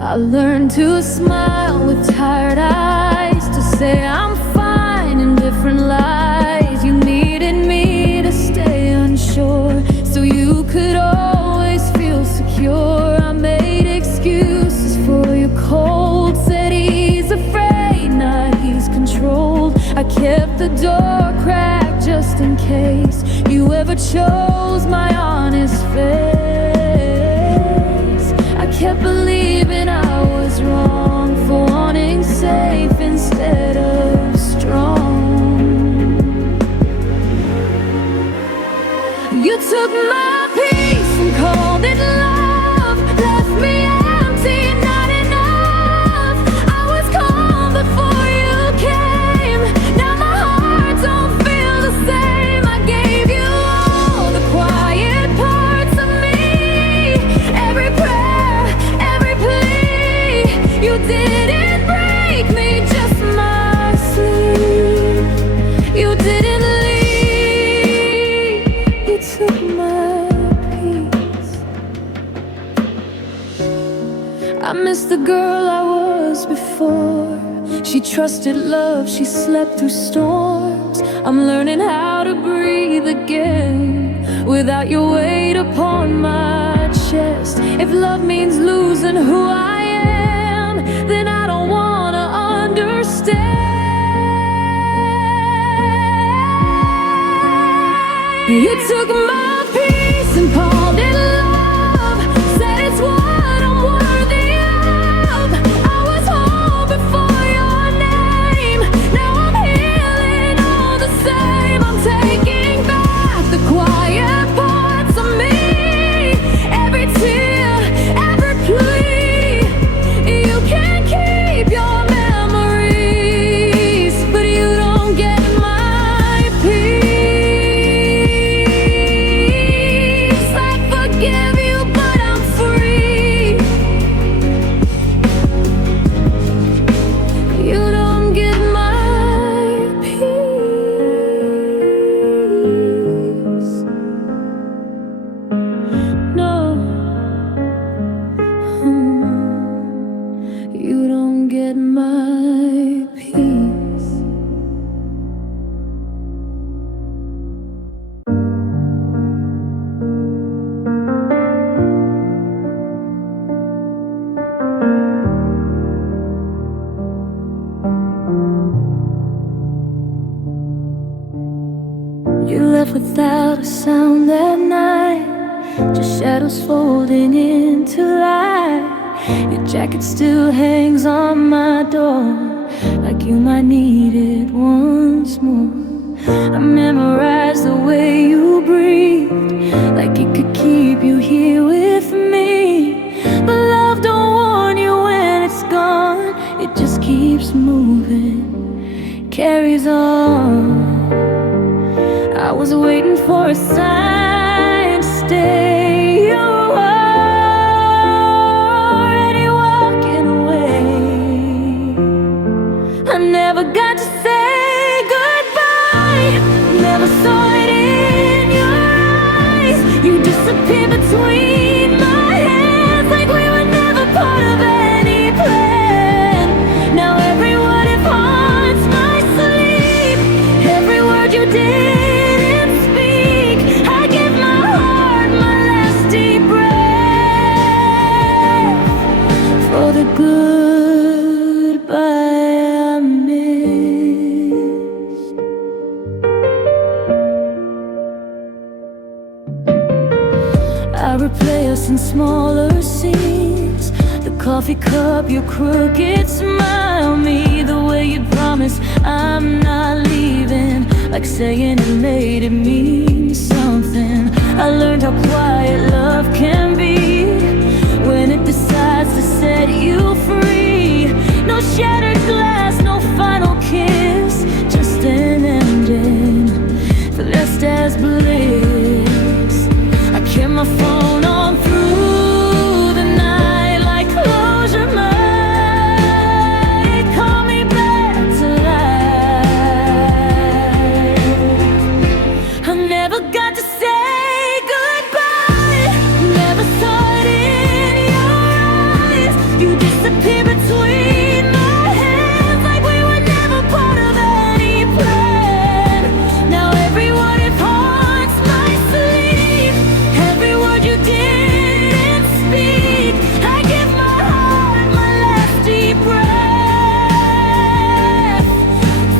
I learned to smile with tired eyes, to say I'm fine in different lies. You needed me to stay unsure, so you could always feel secure. I made excuses for your cold, said he's afraid, not he's controlled. I kept the door cracked just in case you ever chose my honest face. I kept believing I was wrong for wanting safe instead of strong. You took my peace and called it love, left me empty, not enough. I was calm before you came, now my heart don't feel the same. I gave you all the quiet parts of me, every prayer, every plea. You didn't break me, just my sleep. You didn't leave, you took my peace. I miss the girl I was before. She trusted love, she slept through storms. I'm learning how to breathe again without your weight upon my chest. If love means losing who I am, then I don't wanna understand. You took my peace and called it love, said it's what I'm worthy of. I was whole before your name, now I'm healing all the same. I'm taking back the quiet parts of me, every tear, every plea. You can keep your memories, but you don't get my peace. I forgive you, but I'm free. You don't get my peace. No. You don't get my peace. You left without a sound that night, just shadows folding into light. Your jacket still hangs on my door, like you might need it once more. I memorized the way you breathed, like it could keep you here with me. But love don't warn you when it's gone, it just keeps moving, carries on. I was waiting for a sign to stay. You were already walking away. I never got to say goodbye, never saw it in replay us in smaller scenes. The coffee cup, your crooked smile, me the way you promise I'm not leaving, like saying it made it mean something. I learned how quiet love can be when it decides to set you free. No shattered glass, no final kiss, just an ending, blessed as bliss. I kept my phone on through the night, like close your mind, call me back to life. I never got to say goodbye, never saw it in your eyes. You disappear between my hands, like we were never part of any plan. Now every what if haunts my sleep, every word you didn't speak. I give my heart my last deep breath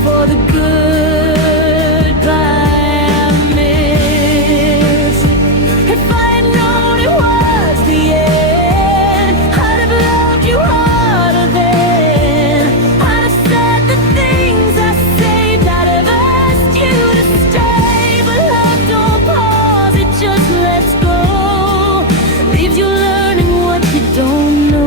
for the goodbye I missed. If I had known it was the end, I'd have loved you harder then. I'd have said the things I saved, I'd have asked you to stay. But love don't pause, it just lets go, leaves you learning what you don't know.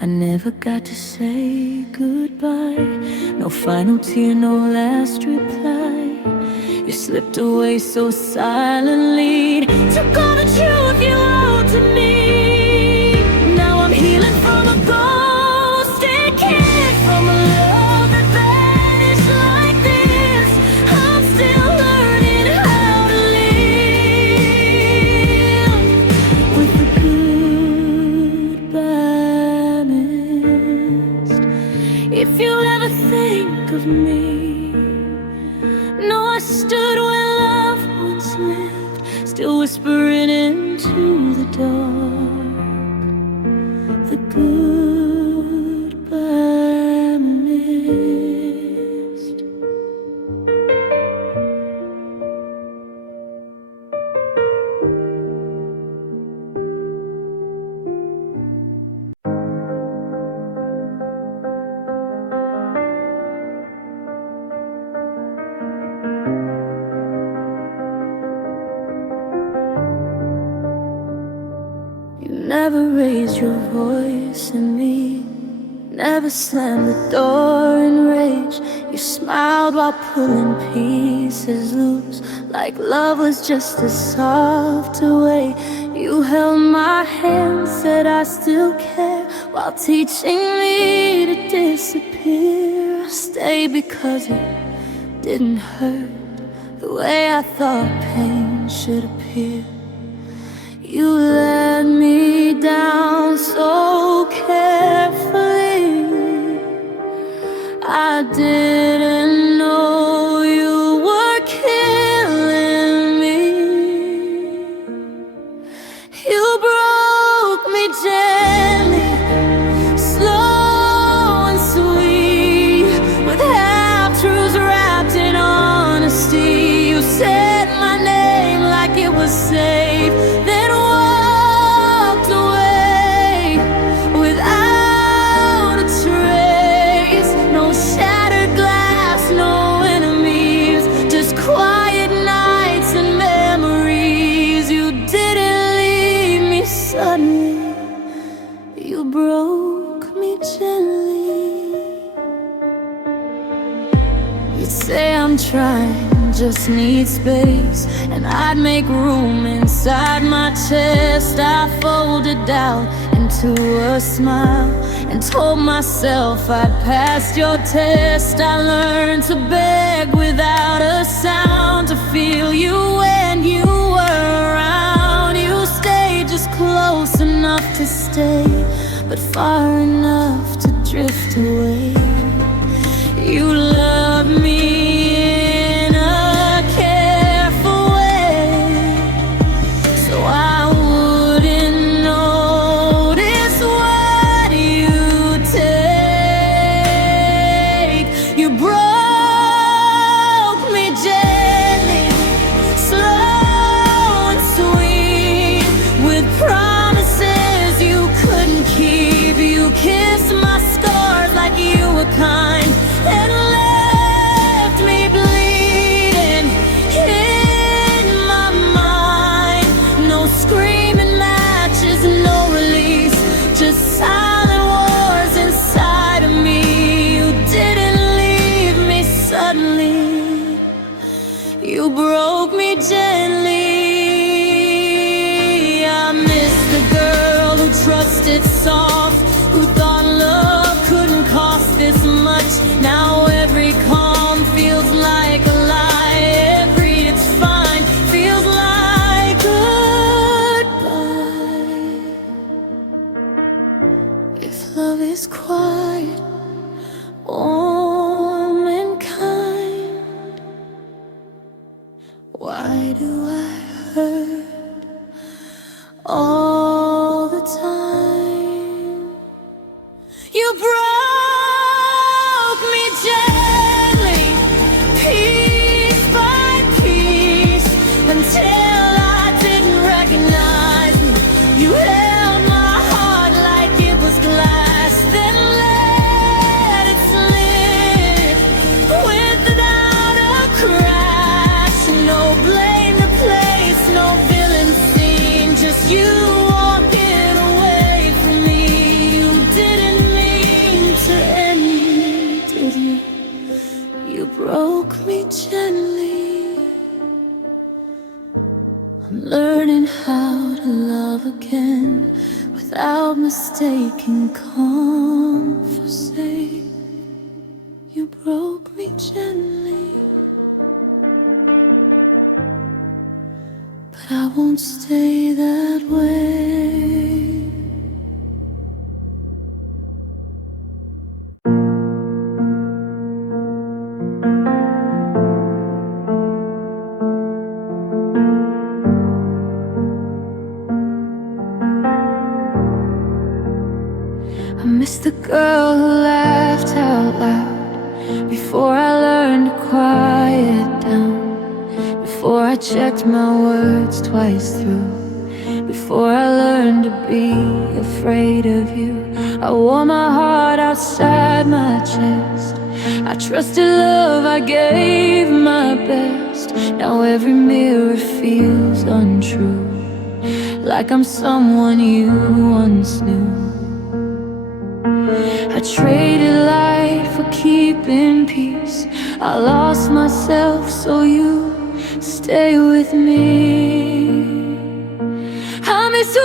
I never got to say goodbye, no final tear, no last reply. You slipped away so silently, took all the truth you owed to me. Now I'm healing from a ghosted kid, from a love that vanished like this. I'm still learning how to live with the goodbye missed. If you'll ever think of me, no, I stood where love once lived, still whispering into the dark. The goodbye missed. You never raised your voice at me, never slammed the door in rage. You smiled while pulling pieces loose, like love was just a softer way. You held my hand, said I still care, while teaching me to disappear. Stay because it didn't hurt the way I thought pain should appear. You let me down so carefully, I didn't know you were killing me. You broke me gently, slow and sweet, with half-truths wrapped in honesty. You said my name like it was safe, then walked away without a trace. No shattered glass, no enemies, just quiet nights and memories. You didn't leave me suddenly, you broke me gently. You'd say I'm trying, just need space, and I'd make room inside my chest. I folded out into a smile and told myself I'd passed your test. I learned to beg without a sound, to feel you when you were around. You stayed just close enough to stay, but far enough to drift away. You loved me in a careful way, so I wouldn't notice what you take. You broke me, Jay. You broke me gently. I miss the girl who trusted soft, who thought love couldn't cost this much. Now every calm feels like a lie. Every it's fine feels like goodbye. If love is quiet, warm and kind, why do I hurt all the time? You broke me gently, piece by piece, until I didn't recognize me. You held my heart like it was glass, then let it slip without a crash. No blame to place, no villain scene, just you walking away from me. You didn't mean to end me, did you? You broke me gently. I'm learning how to love again without mistaking calm for safe. You broke me gently, but I won't stay that way. I miss the girl who laughed out loud before I learned to quiet down, before I checked my words twice through, before I learned to be afraid of you. I wore my heart outside my chest. I trusted love, I gave my best. Now every mirror feels untrue, like I'm someone you once knew. I traded life for keeping peace. I lost myself so you stay with me. I miss who I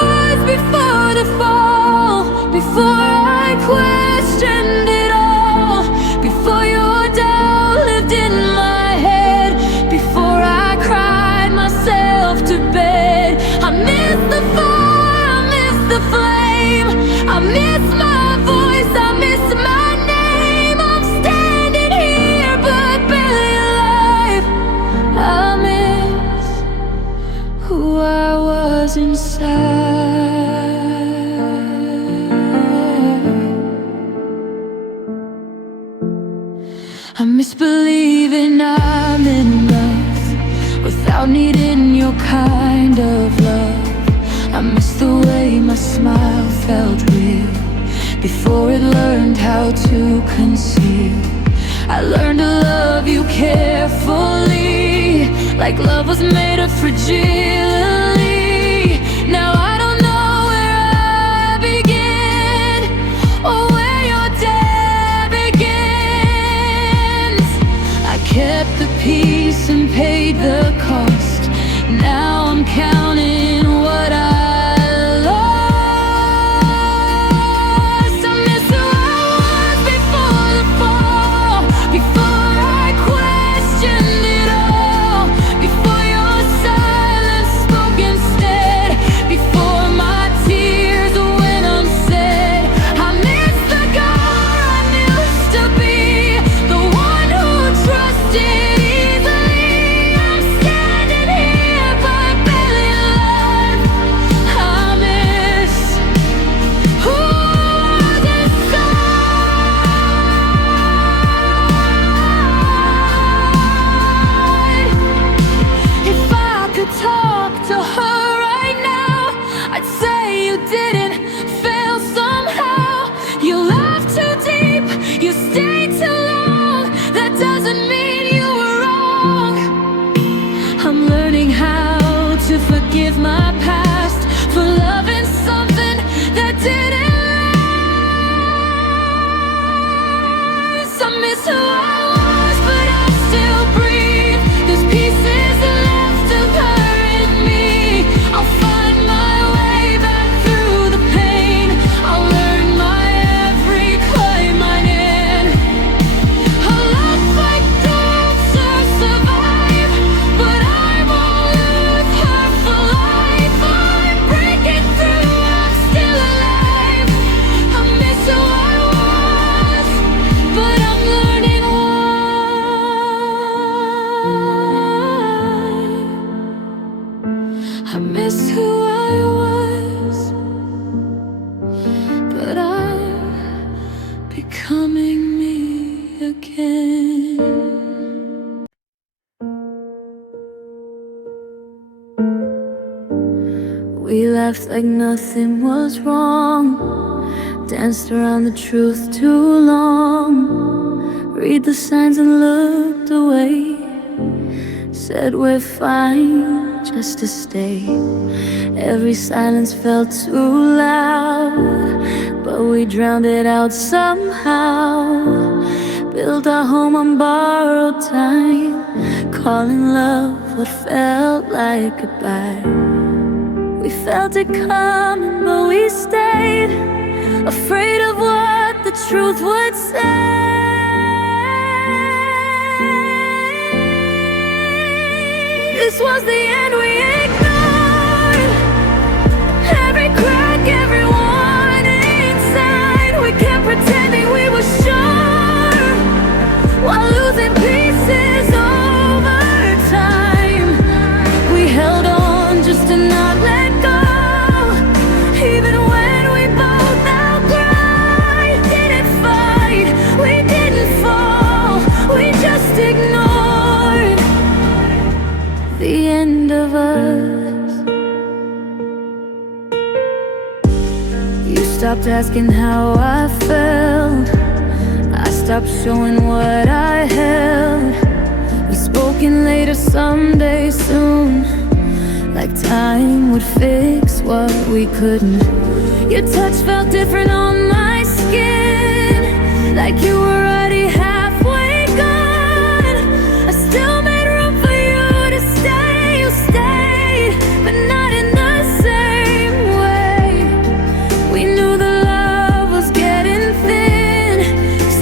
was before the fall, before I questioned it all, before your doubt lived in my head, before I cried myself to bed. I miss the fire, I miss the flame, I miss my voice, I miss my name. I'm standing here but barely alive. I miss who I was inside. I miss believing I'm in love without needing your kind of love. I miss the way my smile felt real before it learned how to conceal. I learned to love you carefully, like love was made of fragility. Now I don't know where I begin or where your day begins. I kept the peace and paid the cost. Now I'm counting what I lost. I miss who I was before the fall, before I questioned it all, before your silence spoke instead, before my tears went unsaid. I miss the girl I used to be, the one who trusted easily. I'm standing here but barely alive. I miss who was inside. If I could talk to her right now, I'd say you didn't fail somehow. You laughed too deep, you stayed too long. That doesn't mean you were wrong. I'm learning how to forgive my past for loving something that didn't last. I miss who I was, but I still breathe. There's becoming me again. We laughed like nothing was wrong, danced around the truth too long, read the signs and looked away, said we're fine just to stay. Every silence felt too loud, but we drowned it out somehow. Built our home on borrowed time, calling love what felt like goodbye. We felt it coming, but we stayed, afraid of what the truth would say. This was the end we ignored, every crack, every warning inside. We kept pretending we were sure, while losing pieces over time. We held on just to not let go, even when we both outcried. Didn't fight, we didn't fall, we just ignored the end of us. You stopped asking how I felt, I stopped showing what I held. We spoke in later someday soon, like time would fix what we couldn't. Your touch felt different on my skin, like you were already halfway gone. I still made room for you to stay. You stayed, but not in the same way. We knew the love was getting thin,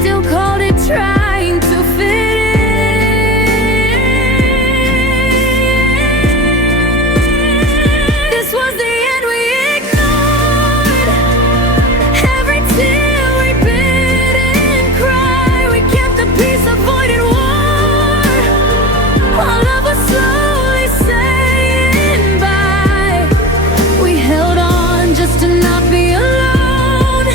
still called it trying to fit in. This was the end we ignored, every tear we bit and cried. We kept the peace, avoided war, while love was slowly saying bye. We held on just to not be alone,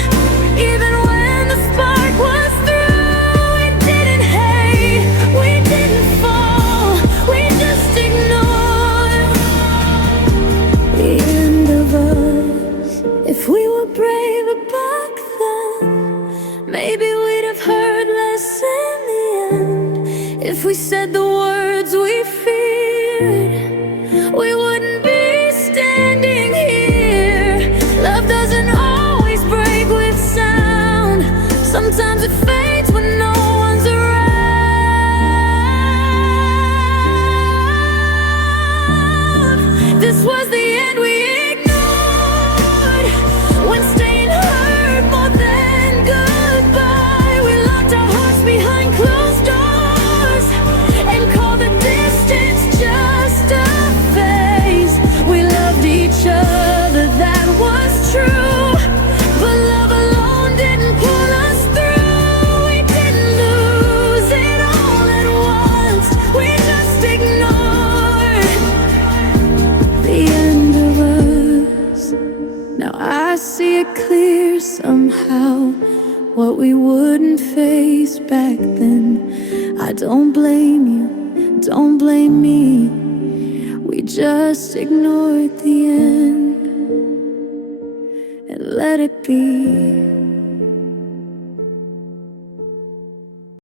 even when the spark was through. We didn't hate, we didn't fall, we just ignored the end of us. If we were braver back then, maybe we'd have heard less in the end. If we said the words we feared, we wouldn't be standing here. Love doesn't always break with sound, sometimes it fades when no one's around. This was the end we ignored, when staying hurt more than goodbye. We locked our hearts behind closed doors and called the distance just a phase. We loved each other, that was true, but love alone didn't pull us through. We didn't lose it all at once, we just ignored the end of us. Now I see it clear somehow, what we wouldn't face back then. I don't blame you, don't blame me, we just ignored the end and let it be.